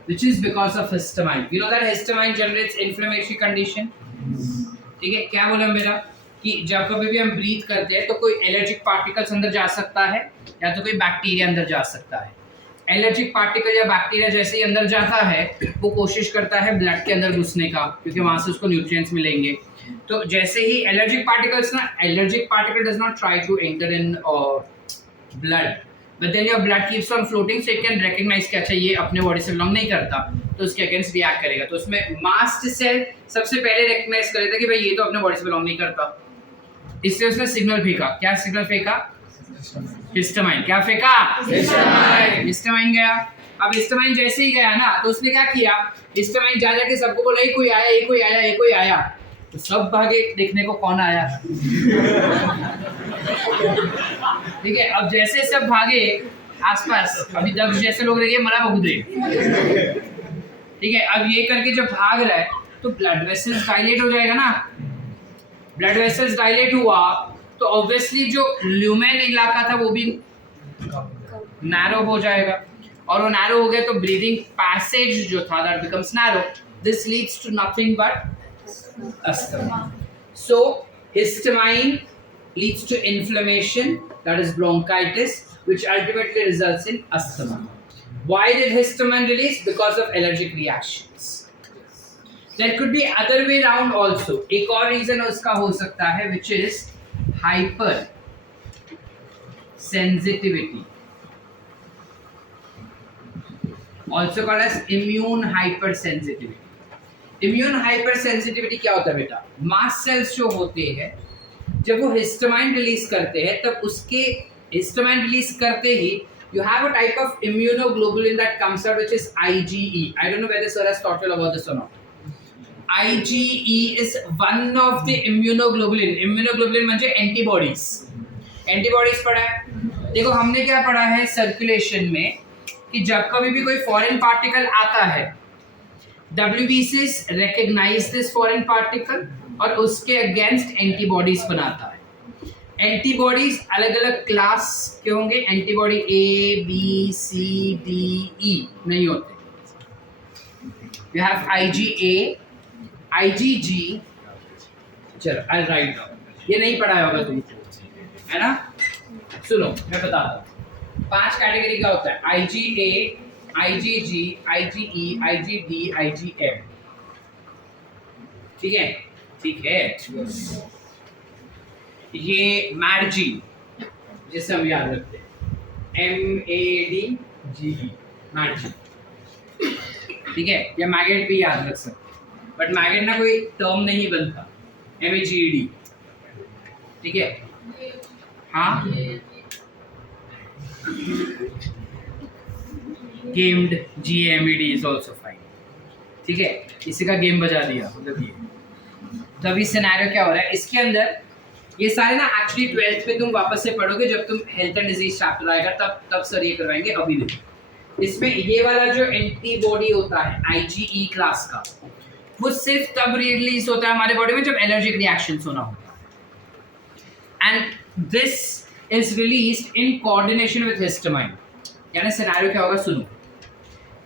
which is because of histamine. You know that histamine generates inflammatory condition. ठीक है? क्या बोला मेरा कि जब कभी भी हम ब्रीथ करते हैं तो कोई एलर्जिक पार्टिकल्स अंदर जा सकता है या तो कोई बैक्टीरिया अंदर जा सकता है। एलर्जिक पार्टिकल या बैक्टीरिया जैसे ही अंदर जाता है वो कोशिश करता है ब्लड के अंदर घुसने का, क्योंकि वहां से उसको न्यूट्रिएंट्स मिलेंगे। तो जैसे ही allergic particle does not try to enter in blood, but then your blood keeps on floating, so it can recognise कि अच्छा ये अपने बॉडी से बिलोंग नहीं करता, तो उसके अगेंस्ट रिएक्ट करेगा। तो उसमें मास्ट सेल सबसे पहले रिकॉग्नाइज करेगा कि भाई ये तो अपने बॉडी से बिलोंग नहीं करता, इसलिए उसने सिग्नल फेंका। क्या सिग्नल फेंका? हिस्टामाइन। क्या फेंका? हिस्टामाइन गया। अब हिस्टामाइन जैसे ही गया ना, तो उसने क्या किया? हिस्टामाइन जा जाके सबको बोला ये कोई आया, ये कोई आया, ये कोई आया। तो सब भागे देखने को कौन आया। ठीक है? अब जैसे सब भागे आसपास, अभी 10 जैसे लोग रहे मरा बहुदे, ठीक है? अब ये करके जब भाग रहा है तो ब्लड वेसल्स डायलेट हो जाएगा ना। ब्लड वेसल्स डायलेट हुआ तो ऑब्वियसली जो ल्यूमेन इलाका था वो भी नैरो हो जाएगा, और वो नैरो हो गया तो ब्रीदिंग पैसेज जो था that becomes narrow. This leads to nothing but asthma. So histamine leads to inflammation, that is bronchitis, which ultimately results in asthma. Why did histamine release? Because of allergic reactions. There could be other way around also. एक और reason उसका हो सकता है, which is hyper sensitivity, also called as immune hypersensitivity. Immune hypersensitivity क्या होता है बेटा? मास्ट सेल्स जो होते हैं जब वो हिस्टामाइन रिलीज करते हैं, तब उसके हिस्टामाइन रिलीज करते ही you have a type of immunoglobulin that comes out, which is IgE. I don't know whether sir has taught you about this or not. IgE is one of the immunoglobulin. Immunoglobulin म्हणजे antibodies. Antibodies पढ़ा है? देखो हमने क्या पढ़ा है circulation में कि जब कभी भी कोई फॉरेन पार्टिकल आता है, WBCs recognize this foreign particle और उसके अगेंस्ट एंटीबॉडीज बनाता है। एंटीबॉडीज अलग अलग क्लास के होंगे, antibody A, B, C, D, E नहीं होते। You have IgA, IgG, चलो आई राइट डाउन, ये नहीं पढ़ा होगा तुमको, है ना? सुनो मैं बताता हूँ। 5 कैटेगरी का होता है, IgA, IgG, IgE, IgD, IgM। ठीक है? ठीक है। ये मैडजी जिसे हम याद रखते हैं, MADGE, मैडजी। ठीक है? या मैगेट भी याद रख सकते हैं। बट मैगेट ना कोई टर्म नहीं बनता, MEGED, ठीक है। हाँ, gamed, GAMED is also fine, ठीक है। इसी का गेम बजा दिया मतलब ये। तो अभी सिनेरियो क्या हो रहा है इसके अंदर, ये सारे ना एक्चुअली 12th में तुम वापस से पढ़ोगे जब तुम हेल्थ एंड डिजीज चैप्टर आएगा, तब सर ये करवाएंगे, अभी नहीं। इसमें ये वाला जो एंटीबॉडी होता है IgE क्लास का, वो सिर्फ तब रिलीज होता है हमारे बॉडी में जब एलर्जिक रिएक्शंस होना होता है, and this is released in coordination with histamine. यानी सिनेरियो क्या होगा सुनो,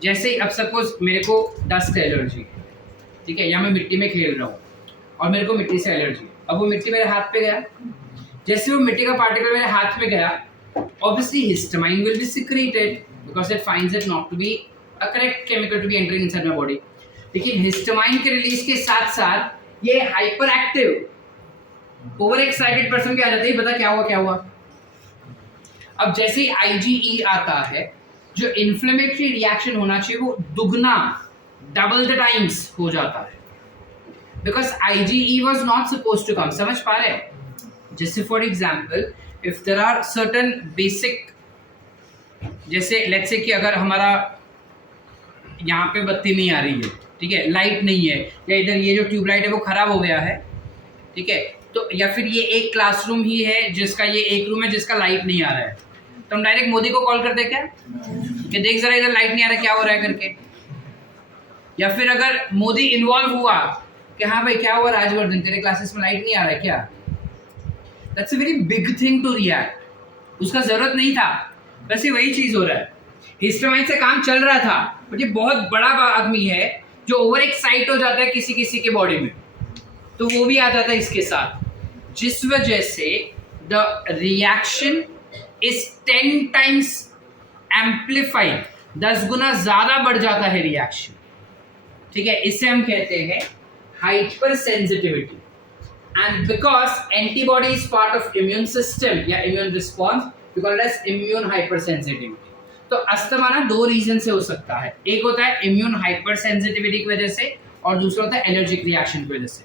जैसे अब सपोज मेरे को डस्ट एलर्जी है, ठीक है, या मैं मिट्टी में खेल रहा हूँ और मेरे को मिट्टी से एलर्जी है। अब वो मिट्टी मेरे हाथ पे गया, जैसे वो मिट्टी का पार्टिकल मेरे हाथ में गया, obviously histamine will be secreted because it finds it not to be a correct chemical to be entering inside my body. लेकिन हिस्टामाइन के रिलीज के साथ साथ ये hyper active over excited person के आ जाते ही पता क्या हुआ। अब जैसे ही IgE आता है, जो इन्फ्लेमेटरी रिएक्शन होना चाहिए वो दुगना, डबल द टाइम्स हो जाता है, because IgE was not supposed to come। समझ पा रहे हैं? जैसे for example if there are certain basic, जैसे लेट्स से कि अगर हमारा यहाँ पे बत्ती नहीं आ रही है, ठीक है, लाइट नहीं है, या इधर ये जो ट्यूबलाइट है वो खराब हो गया है, ठीक है, तो या फिर ये एक क्लासरूम ही है जिसका, ये एक रूम है जिसका लाइट नहीं आ रहा है, तो हम डायरेक्ट मोदी को कॉल करते क्या कि देख जरा इधर लाइट नहीं आ रहा, क्या हो रहा है करके। या फिर अगर मोदी इन्वॉल्व हुआ कि हाँ भाई क्या हुआ राजवर्धन, तेरे क्लासेस में लाइट नहीं आ रहा है क्या, that's a very big thing to react, उसका जरूरत नहीं था, वैसे वही चीज हो रहा है। हिस्टामाइन से काम चल रहा था, बट ये बहुत बड़ा आदमी है जो ओवर एक्साइट हो जाता है किसी किसी के बॉडी में, तो वो भी आ जाता है इसके साथ, जिस वजह से the reaction is 10 times amplified, 10 गुना ज्यादा बढ़ जाता है रिएक्शन, ठीक है। इसे हम कहते हैं hyper sensitivity. And because antibody is part of immune system या immune response, we call it as immune hyper sensitivity. तो अस्थमा ना 2 रीजन से हो सकता है, एक होता है इम्यून हाइपर सेंसिटिविटी की वजह से और दूसरा होता है एलर्जिक रिएक्शन की वजह से।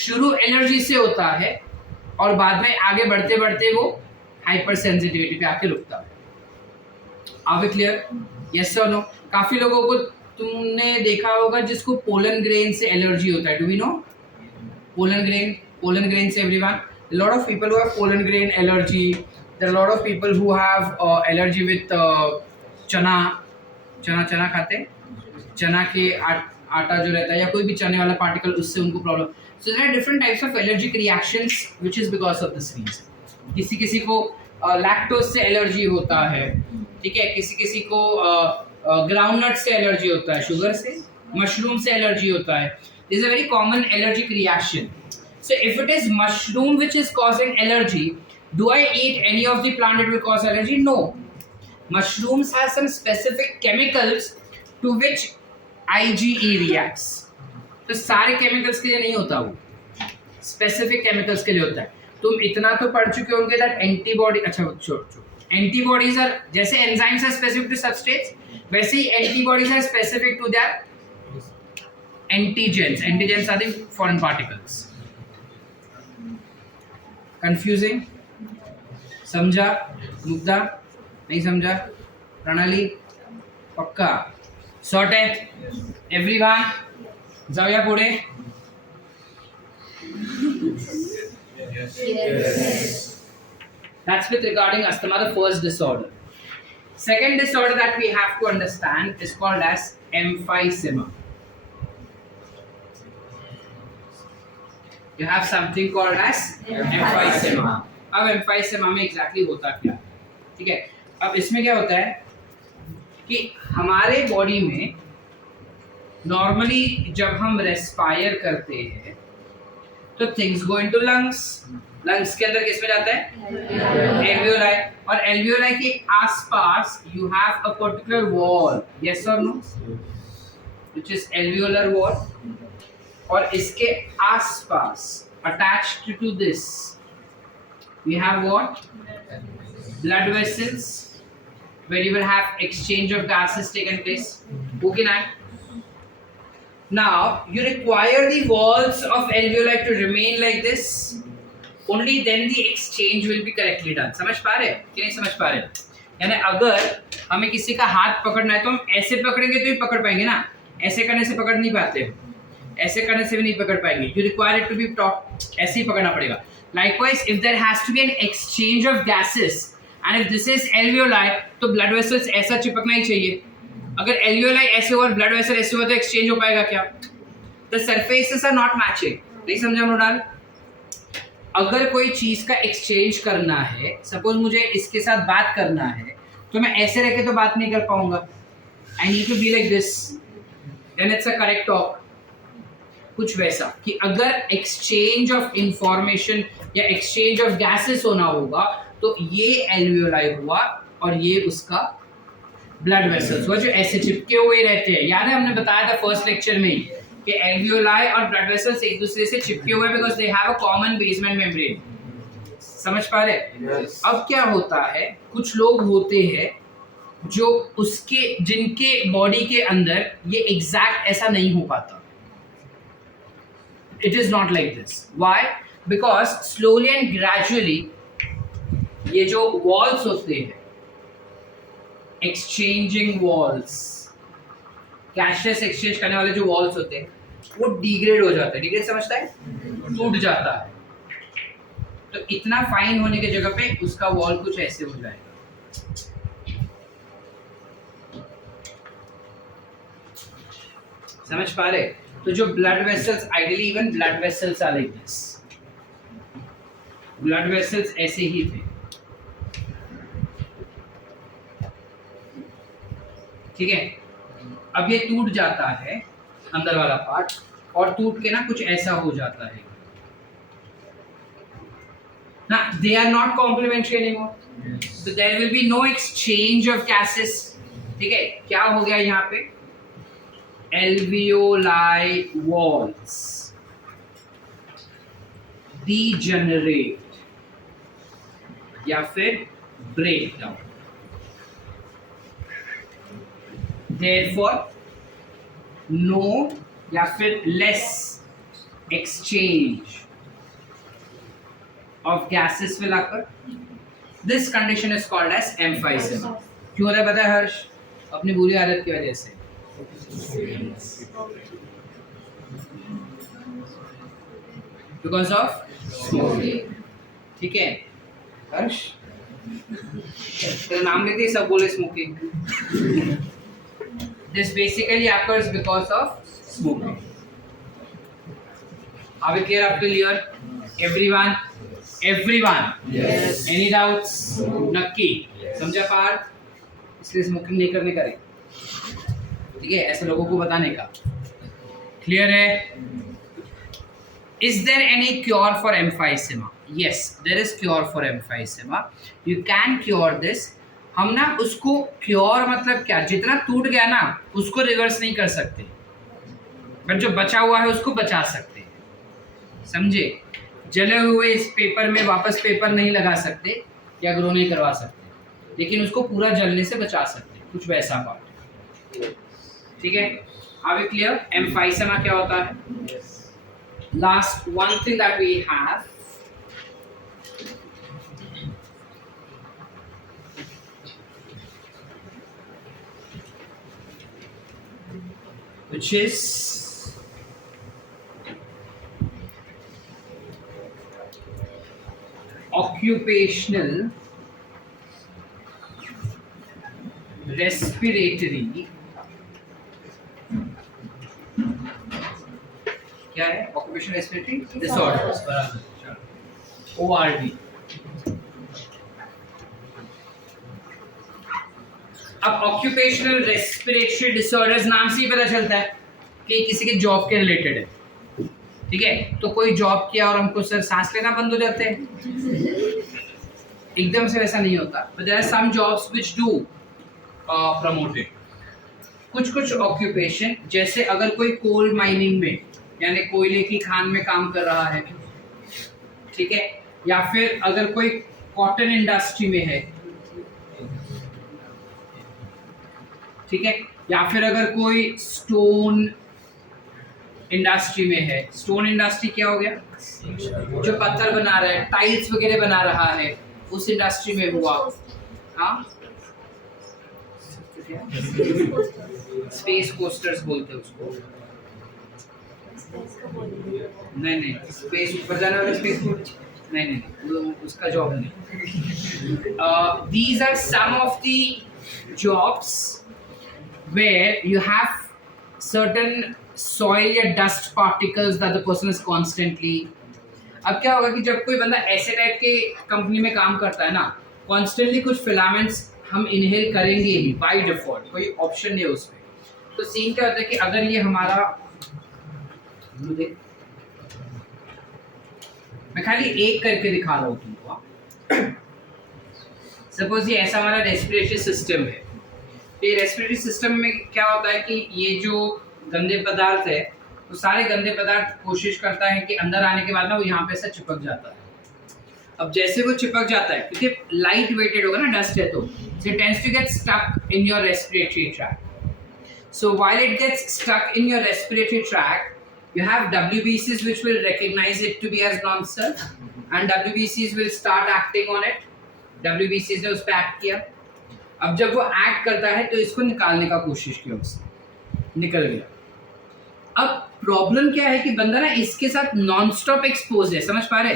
शुरू एलर्जी से होता है और बाद में आगे बढ़ते बढ़ते वो हाइपर सेंसिटिविटी पे आके रुकता है। Are we clear? यस और नो? काफी लोगों को तुमने देखा होगा जिसको पोलन ग्रेन से एलर्जी होता है, do we know? Pollen grain से everyone, lot of people who have pollen grain allergy, there are lot of people who have allergy with चना खाते, चना के आटा जो रहता है या कोई भी चने वाला पार्टिकल, उससे उनको problem. So there are different types of allergic reactions which is because of this reason. किसी को लैक्टोज से एलर्जी होता है, ठीक है, किसी को ग्राउंडनट से एलर्जी होता है, शुगर से, मशरूम से एलर्जी होता है। This is a very common allergic reaction. So if it is mushroom which is causing allergy, do I eat any of the plant that will cause allergy? No. Mushrooms have some specific chemicals to which IgE reacts. तो सारे chemicals के लिए नहीं होता, वो specific chemicals के लिए होता है। तुम इतना तो पढ़ चुके होंगे दैट एंटीबॉडी, अच्छा छोड़, एंटीबॉडीज आर, जैसे enzymes are specific to substrates, वैसे ही antibodies are specific to their antigens. Antigens are the foreign particles. Confusing? समझा? मुद्दा नहीं समझा? प्रणाली पक्का? सॉर्ट है एवरीवन? जाऊया पुढे? That's with regarding asthma, the first disorder. Second disorder that we have to understand is called as emphysema. You have something called as emphysema. अब एम्फाइसेमा में एग्जैक्टली होता क्या, ठीक है। अब इसमें क्या होता है कि हमारे बॉडी में नॉर्मली जब हम रेस्पायर करते हैं तो things go into lungs. Lungs के अंदर किस में जाता है? एल्वियोलाई। और एल्वियोलाई के आसपास you have a particular wall, yes और no, which is alveolar wall. और इसके आसपास attached to this we have what? Blood vessels, where you will have exchange of gases taken place. Okay, now Now you require the walls of alveoli to remain like this. Only then the exchange will be correctly done. समझ पा रहे हैं कि नहीं समझ पा रहे हैं? यानी अगर हमें किसी का हाथ पकड़ना है तो हम ऐसे पकड़ेंगे तो ही पकड़ पाएंगे ना, ऐसे करने से पकड़ नहीं पाते, ऐसे करने से भी नहीं पकड़ पाएंगे. You require it to be taught, ऐसे ही पकड़ना पड़ेगा. Likewise, if there has to be an exchange of gases and if this is alveoli, तो blood vessels ऐसा चिपकना ही चाहिए. अगर alveoli ऐसे हुआ और blood vessel ऐसे हुआ तो exchange हो पाएगा क्या? The surfaces are not matching. नहीं समझा मुराद? अगर कोई चीज का एक्सचेंज करना है, सपोज मुझे इसके साथ बात करना है, तो मैं ऐसे रह के तो बात नहीं कर पाऊंगा. I need to be like this, then it's a correct talk. कुछ वैसा कि अगर एक्सचेंज ऑफ इंफॉर्मेशन या एक्सचेंज ऑफ गैसेस होना होगा तो ये एल्वियोलाई हुआ और ये उसका ब्लड वेसल्स हुआ जो ऐसे चिपके हुए रहते हैं. याद है हमने बताया था फर्स्ट लेक्चर में ही कि एल्वियोलाई और ब्लड वेसल्स एक दूसरे से चिपके हुए हैं because they have a common basement membrane. समझ पा रहे? yes. अब क्या होता है, कुछ लोग होते हैं जो उसके जिनके बॉडी के अंदर ये एग्जैक्ट ऐसा नहीं हो पाता. It is not like this. Why? Because slowly and gradually ये जो वॉल्स होते हैं, एक्सचेंजिंग वॉल्स, कैशलेस एक्सचेंज करने वाले जो वॉल्स होते हैं वो डिग्रेड हो जाता है. डिग्रेड समझता है? टूट जाता है. तो इतना फाइन होने की जगह पे उसका वॉल कुछ ऐसे हो जाएगा. समझ पा रहे? तो जो blood vessels, ideally even blood vessels are like this. Blood vessels ऐसे ही थे. ठीक है. अब ये टूट जाता है अंदर वाला पार्ट और टूट के ना कुछ ऐसा हो जाता है ना. They are not complementary anymore, so there will be no exchange of gases. ठीक है. क्या हो गया यहाँ पे? alveoli walls degenerate या फिर break down. Therefore no या फिर less exchange of gases will occur. This condition is called as emphysema. क्यों हो रहा है पता है हर्ष? अपनी बुरी आदत की वजह से. Because of smoking. ठीक है हर्ष? तेरा नाम लेते ही सब बोले smoking. This basically occurs because of smoking. Are we clear up till here? Everyone? Everyone? Yes. Any doubts? नक्की. समझा पार्ट? इसलिए स्मोकिंग नहीं करने का. ठीक है, ऐसे लोगों को बताने का. क्लियर है? Is there any cure for emphysema? Yes, there is cure for emphysema. You can cure this. हम ना उसको क्योर मतलब क्या, जितना टूट गया ना उसको रिवर्स नहीं कर सकते, बट जो बचा हुआ है उसको बचा सकते हैं. समझे? जले हुए इस पेपर में वापस पेपर नहीं लगा सकते या ग्रो नहीं करवा सकते, लेकिन उसको पूरा जलने से बचा सकते हैं. कुछ वैसा पार्ट. ठीक है. Are we clear? एम्फाइसेमा क्या होता है? Last one thing that we have, which is occupational respiratory. क्या है? occupational respiratory disorders. ORD. अब ऑक्यूपेशनल रेस्पिरेटरी डिसऑर्डर्स नाम से ही पता चलता है कि किसी के जॉब के रिलेटेड है. ठीक है. तो कोई जॉब किया और हमको सर सांस लेना बंद हो जाते हैं, एकदम से वैसा नहीं होता. But there are some jobs which do promoted. कुछ ऑक्यूपेशन, जैसे अगर कोई कोल माइनिंग में यानी कोयले की खान में काम कर रहा है, ठीक है, या फिर अगर कोई कॉटन इंडस्ट्री में है, ठीक है, या फिर अगर कोई स्टोन इंडस्ट्री में है। स्टोन इंडस्ट्री क्या हो गया, जो पत्थर बना रहा है, टाइल्स वगैरह बना रहा है, उस इंडस्ट्री में हुआ। हाँ, स्पेस कोस्टर्स बोलते हैं उसको। नहीं, स्पेस ऊपर जाने वाला स्पेस कोस्ट नहीं, वो उसका जॉब नहीं। These are some of the jobs where you have certain soil या dust particles that the person is constantly। अब क्या होगा कि जब कोई बंदा ऐसे टाइप के कंपनी में काम करता है ना, कॉन्स्टेंटली कुछ फिलामेंट्स हम इनहेल करेंगे ही बाय डिफॉल्ट, कोई ऑप्शन नहीं है उसमें। तो सीन क्या होता है कि अगर ये हमारा, मैं खाली एक करके दिखा रहा हूँ तुमको। सपोज ये ऐसा हमारा रेस्पिरेटरी सिस्टम है। तो ये रेस्पिरेटरी सिस्टम में क्या होता है कि ये जो गंदे पदार्थ है, तो सारे गंदे पदार्थ कोशिश करता है कि अंदर आने के बाद ना वो यहाँ पे से चिपक जाता है। अब जैसे वो चिपक जाता है, क्योंकि लाइट वेटेड होगा ना, डस्ट है, तो it tends to get stuck in your respiratory tract. So while it gets stuck in your respiratory tract, you have WBCs which will recognize it to be as non-self, and WBCs will start acting on it. WBCs ने उस पर act किया। अब जब वो act करता है तो इसको निकालने का कोशिश किया, उसने निकल गया। अब प्रॉब्लम क्या है कि बंदा ना इसके साथ नॉन स्टॉप एक्सपोज है, समझ पा रहे?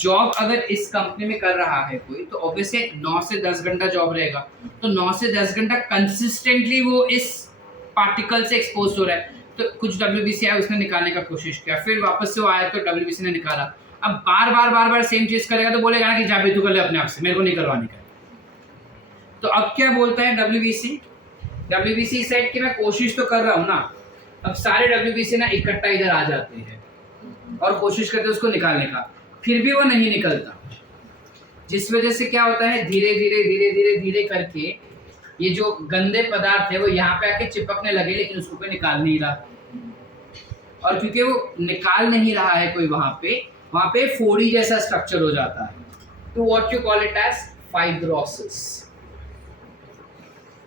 जॉब अगर इस कंपनी में कर रहा है कोई, तो ऑब्वियसली 9 से 10 घंटा जॉब रहेगा, तो 9 से 10 घंटा कंसिस्टेंटली वो इस पार्टिकल से एक्सपोज हो रहा है। तो कुछ WBC आया, उसने निकालने का कोशिश किया, फिर वापस से वो आया तो WBC ने निकाला। अब बार बार सेम चीज करेगा तो बोलेगा ना कि जा भी तू कर ले अपने आप से, मेरे को नहीं करवाने का। तो अब क्या बोलता है WBC सेट कि मैं कोशिश तो कर रहा हूँ ना। अब सारे WBC ना इकट्ठा इधर आ जाते हैं और कोशिश करते हैं उसको निकालने का, फिर भी वो नहीं निकलता, जिस वजह से क्या होता है, धीरे करके ये जो गंदे पदार्थ है वो यहाँ पे आके चिपकने लगे, लेकिन उसको कोई निकाल नहीं रहा। और क्योंकि वो निकाल नहीं रहा है कोई, वहाँ पे फोड़ी जैसा स्ट्रक्चर हो जाता है। तो what you call it as fibrosis.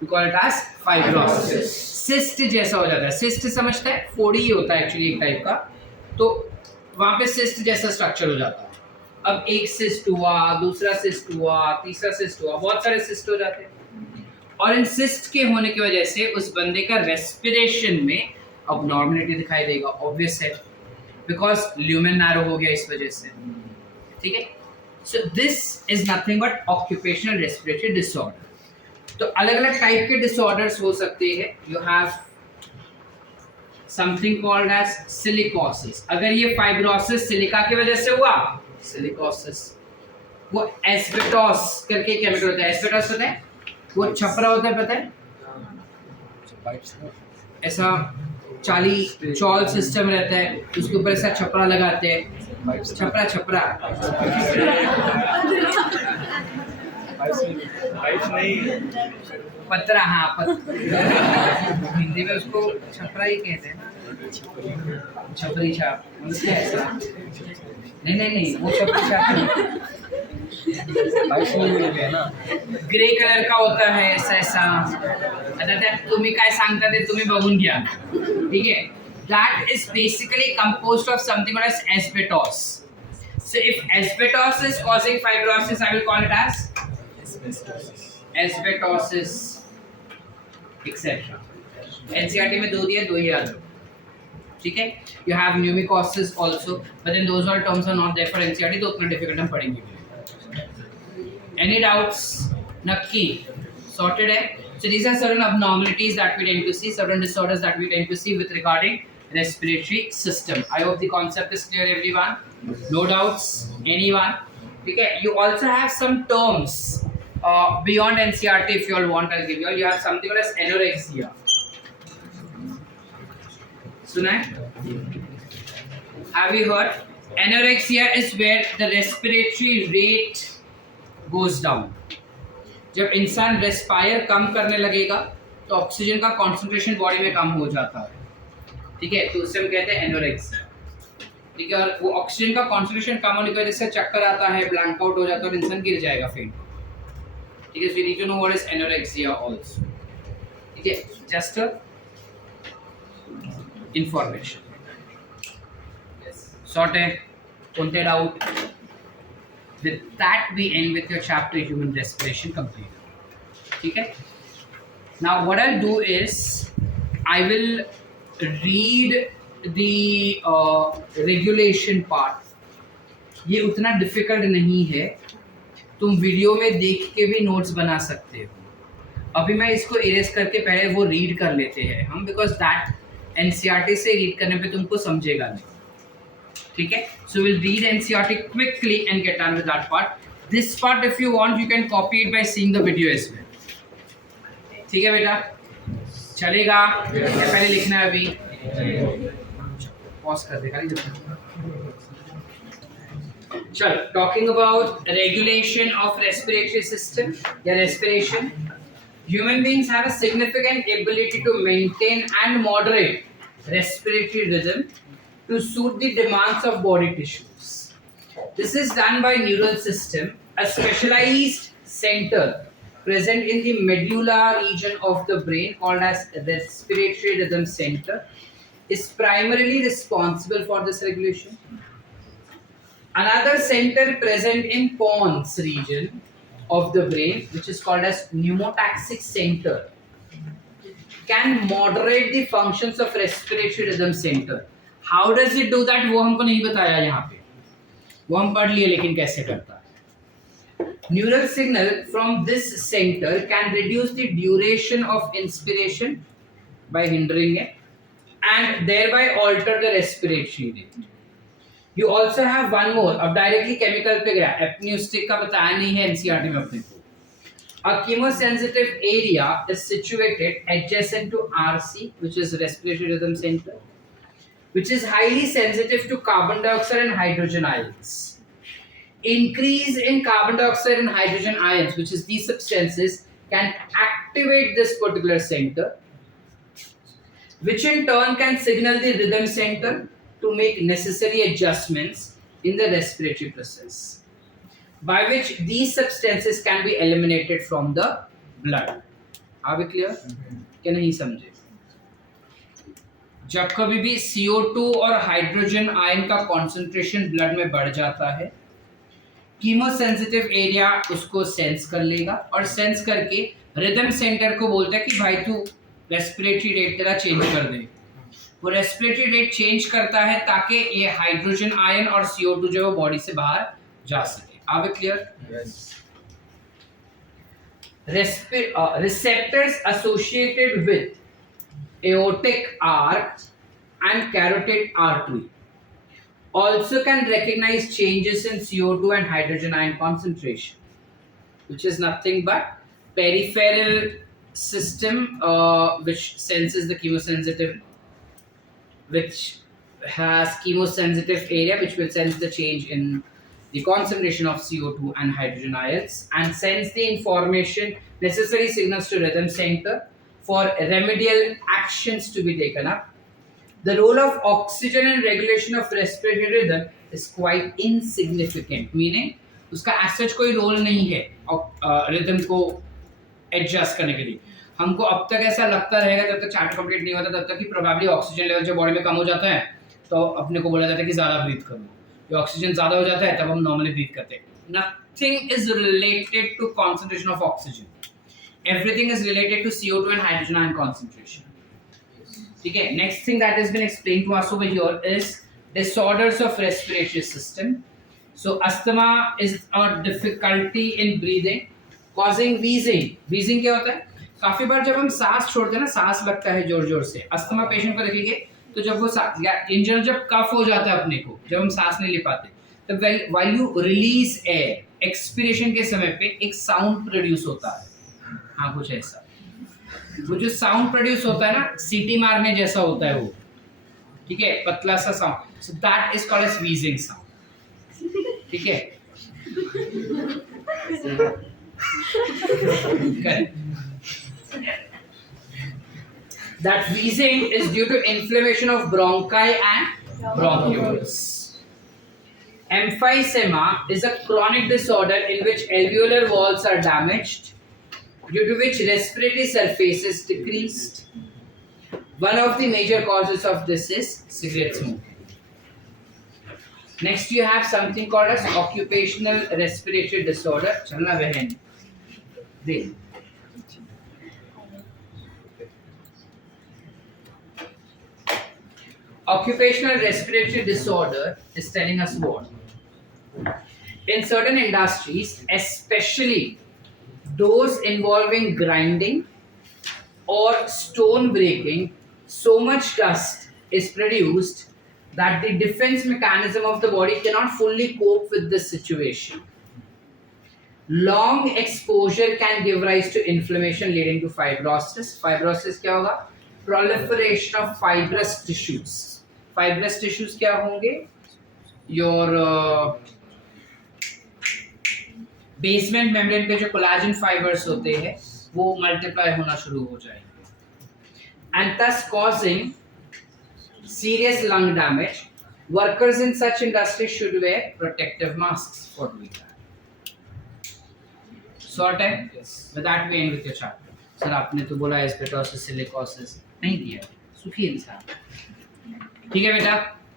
You call it as fibrosis. Cyst जैसा हो जाता है। सिस्ट समझता है, फोड़ी ही होता है एक्चुअली एक टाइप का। तो वहाँ पे सिस्ट जैसा स्ट्रक्चर हो जाता है। अब एक सिस्ट हुआ, दूसरा सिस्ट हुआ, तीसरा सिस्ट हुआ, बहुत सारे सिस्ट हो जाते हैं। और इन सिस्ट के होने की वजह से उस बंदे का रेस्पिरेशन में अब नॉर्मलिटी दिखाई देगा, ऑब्वियस है, बिकॉज ल्यूमेन नैरो हो गया इस वजह से। ठीक है, so this is nothing but occupational respiratory disorder. तो अलग अलग टाइप के डिसऑर्डर्स हो सकते हैं। You have something called as silicosis. अगर ये फाइब्रोसिस सिलिका की वजह से हुआ, सिलिकोसिस। वो एस्बेटॉस करके केमिकल होता है। एस्बेटॉस पता है, वो छपरा होता है, पता है, ऐसा चाली चौल सिस्टम रहता है, उसके ऊपर ऐसा छपरा लगाते हैं, छपरा पत्रा। हाँ, हिंदी में उसको छपरा ही कहते हैं, छपरी छाप। मतलब ऐसा नहीं, वो छपरी छाप ग्रे कलर का होता है, ऐसा। आता तुम्ही काय सांगता ते तुम्ही बघून घ्या, ठीक है। That is basically composed of something called as asbestos. So if asbestos is causing fibrosis, I will call it as asbestosis, etc. NCERT में 2 दिए, 2 ही याद रखो, ठीक है। You have pneumococcis also, but then those all terms are not there for NCERT, तो उतना difficult हम पढ़ेंगे। Any doubts? नक्की sorted है। So these are certain abnormalities that we tend to see, certain disorders that we tend to see with regarding respiratory system. I hope the concept is clear, everyone. No doubts? Anyone? Okay. You also have some terms beyond NCERT. If you all want, I'll give you all. You have something called as anorexia. Suna? Have you heard? Anorexia is where the respiratory rate goes down. जब इंसान respire कम करने लगेगा तो oxygen का concentration body में कम हो जाता है, ठीक है। तो उसे हम कहते हैं एनोरेक्सिया, ठीक है। और वो ऑक्सीजन का कॉन्सेंट्रेशन कम होने की वजह से चक्कर आता है, ब्लैंक आउट हो जाता है और इंसान गिर जाएगा फेंट, ठीक है। So you need to know what is anorexia also, ठीक है। Just information. sorted, pointed out. With that, we end with your chapter human respiration complete. Okay? Now, what I'll do is I will read the regulation part. ये उतना difficult नहीं है, तुम video में देख के भी नोट्स बना सकते हो। अभी मैं इसको इरेज करके पहले वो रीड कर लेते हैं हम, बिकॉज दैट एनसीईआरटी से रीड करने पे तुमको समझेगा नहीं, ठीक है? So will read NCERT quickly and get on with that part. This part if you want you can copy it by seeing the video as well, ठीक है बेटा? चलेगा या पहले लिखना है? अभी पॉज कर दे खाली जब। चलो, talking about regulation of respiratory system या respiration. Human beings have a significant ability to maintain and moderate respiratory rhythm to suit the demands of body tissues. This is done by neural system, a specialized center present in the medulla region of the brain called as respiratory rhythm center is primarily responsible for this regulation. Another center present in pons region of the brain, which is called as pneumotaxic center, can moderate the functions of respiratory rhythm center. How does it do that? वो हमको नहीं बताया यहाँ पे, वो हम पढ़ लिए, लेकिन कैसे करता है? Neural signal from this center can reduce the duration of inspiration by hindering it and thereby alter the respiratory rate. You also have one more, अब डायरेक्टली केमिकल पे गया, एपन्यूस्टिक का बताया नहीं है एनसीईआरटी में अपने को। A chemosensitive area is situated adjacent to RC, which is respiratory rhythm center, which is highly sensitive to carbon dioxide and hydrogen ions. Increase in carbon dioxide and hydrogen ions, which is these substances, can activate this particular center, which in turn can signal the rhythm center to make necessary adjustments in the respiratory process, by which these substances can be eliminated from the blood. Are we clear? क्या नहीं समझे? जब कभी भी CO2 और hydrogen ion का concentration blood में बढ़ जाता है, कीमोसेंसिटिव एरिया उसको सेंस कर लेगा और सेंस करके रिदम सेंटर को बोलता है कि भाई तू रेस्पिरेटरी रेट तेरा चेंज कर दे। वो रेस्पिरेटरी रेट चेंज करता है ताकि ये हाइड्रोजन आयन और CO2 जो है वो बॉडी से बाहर जा सके। Are we clear? Receptors associated with aortic arc and carotid artery also can recognize changes in CO2 and hydrogen ion concentration, which is nothing but peripheral system which senses the chemosensitive, which has chemosensitive area which will sense the change in the concentration of CO2 and hydrogen ions and sends the information, necessary signals to rhythm center for remedial actions to be taken up. The role of oxygen in regulation of respiratory rhythm is quite insignificant, meaning उसका as such कोई role नहीं है rhythm को adjust करने के लिए। हमको अब तक ऐसा लगता रहेगा जब तक चैप्टर कंप्लीट नहीं होता तब तक कि प्रोबेबली ऑक्सीजन लेवल जब बॉडी में कम हो जाता है तो अपने को बोला जाता है कि ज़्यादा ब्रीथ करो, जब ऑक्सीजन ज़्यादा हो जाता है तब हम नॉर्मली ब्रीथ करते हैं। Nothing is related to concentration of oxygen, everything is related to CO2 and hydrogen ion concentration, ठीक है? Next thing that is been explain to us over here is disorders of respiratory system. So asthma is a difficulty in breathing causing wheezing. Wheezing क्या होता है? काफी बार जब हम सांस छोड़ते हैं ना, सांस लगता है जोर जोर से। अस्थमा पेशेंट को देखेंगे तो जब वो इन जनरल जब कफ हो जाता है अपने को, जब हम सांस नहीं ले पाते, तो while you release air, expiration के समय पे एक साउंड प्रोड्यूस होता है। हाँ, कुछ ऐसा वो जो साउंड प्रोड्यूस होता है ना, सीटी मारने जैसा होता है वो, ठीक है? पतला सा sound, so that is called as wheezing sound, ठीक है? Correct. That wheezing is due to inflammation of bronchi and bronchioles. Emphysema is a chronic disorder in which alveolar walls are damaged, due to which respiratory surface is decreased. One of the major causes of this is cigarette smoking. Next you have something called as occupational respiratory disorder. चलना बहन दे. Occupational respiratory disorder is telling us what? In certain industries, especially those involving grinding or stone breaking, so much dust is produced that the defense mechanism of the body cannot fully cope with this situation. Long exposure can give rise to inflammation leading to fibrosis. Fibrosis क्या होगा? Proliferation of fibrous tissues. Fibrous tissues क्या होंगे? Your basement membrane पे जो collagen fibres होते हैं वो multiply होना शुरू हो जाएंगे and thus causing serious lung damage. Workers in such industries should wear protective masks for doing that. Sort है? Yes. With that we end with your chapter. Sir आपने तो बोला एस्बेस्टोसिस सिलिकोसिस नहीं दिया सुखी इंसान. ठीक है बेटा.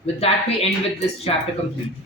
With that we end with this chapter completely.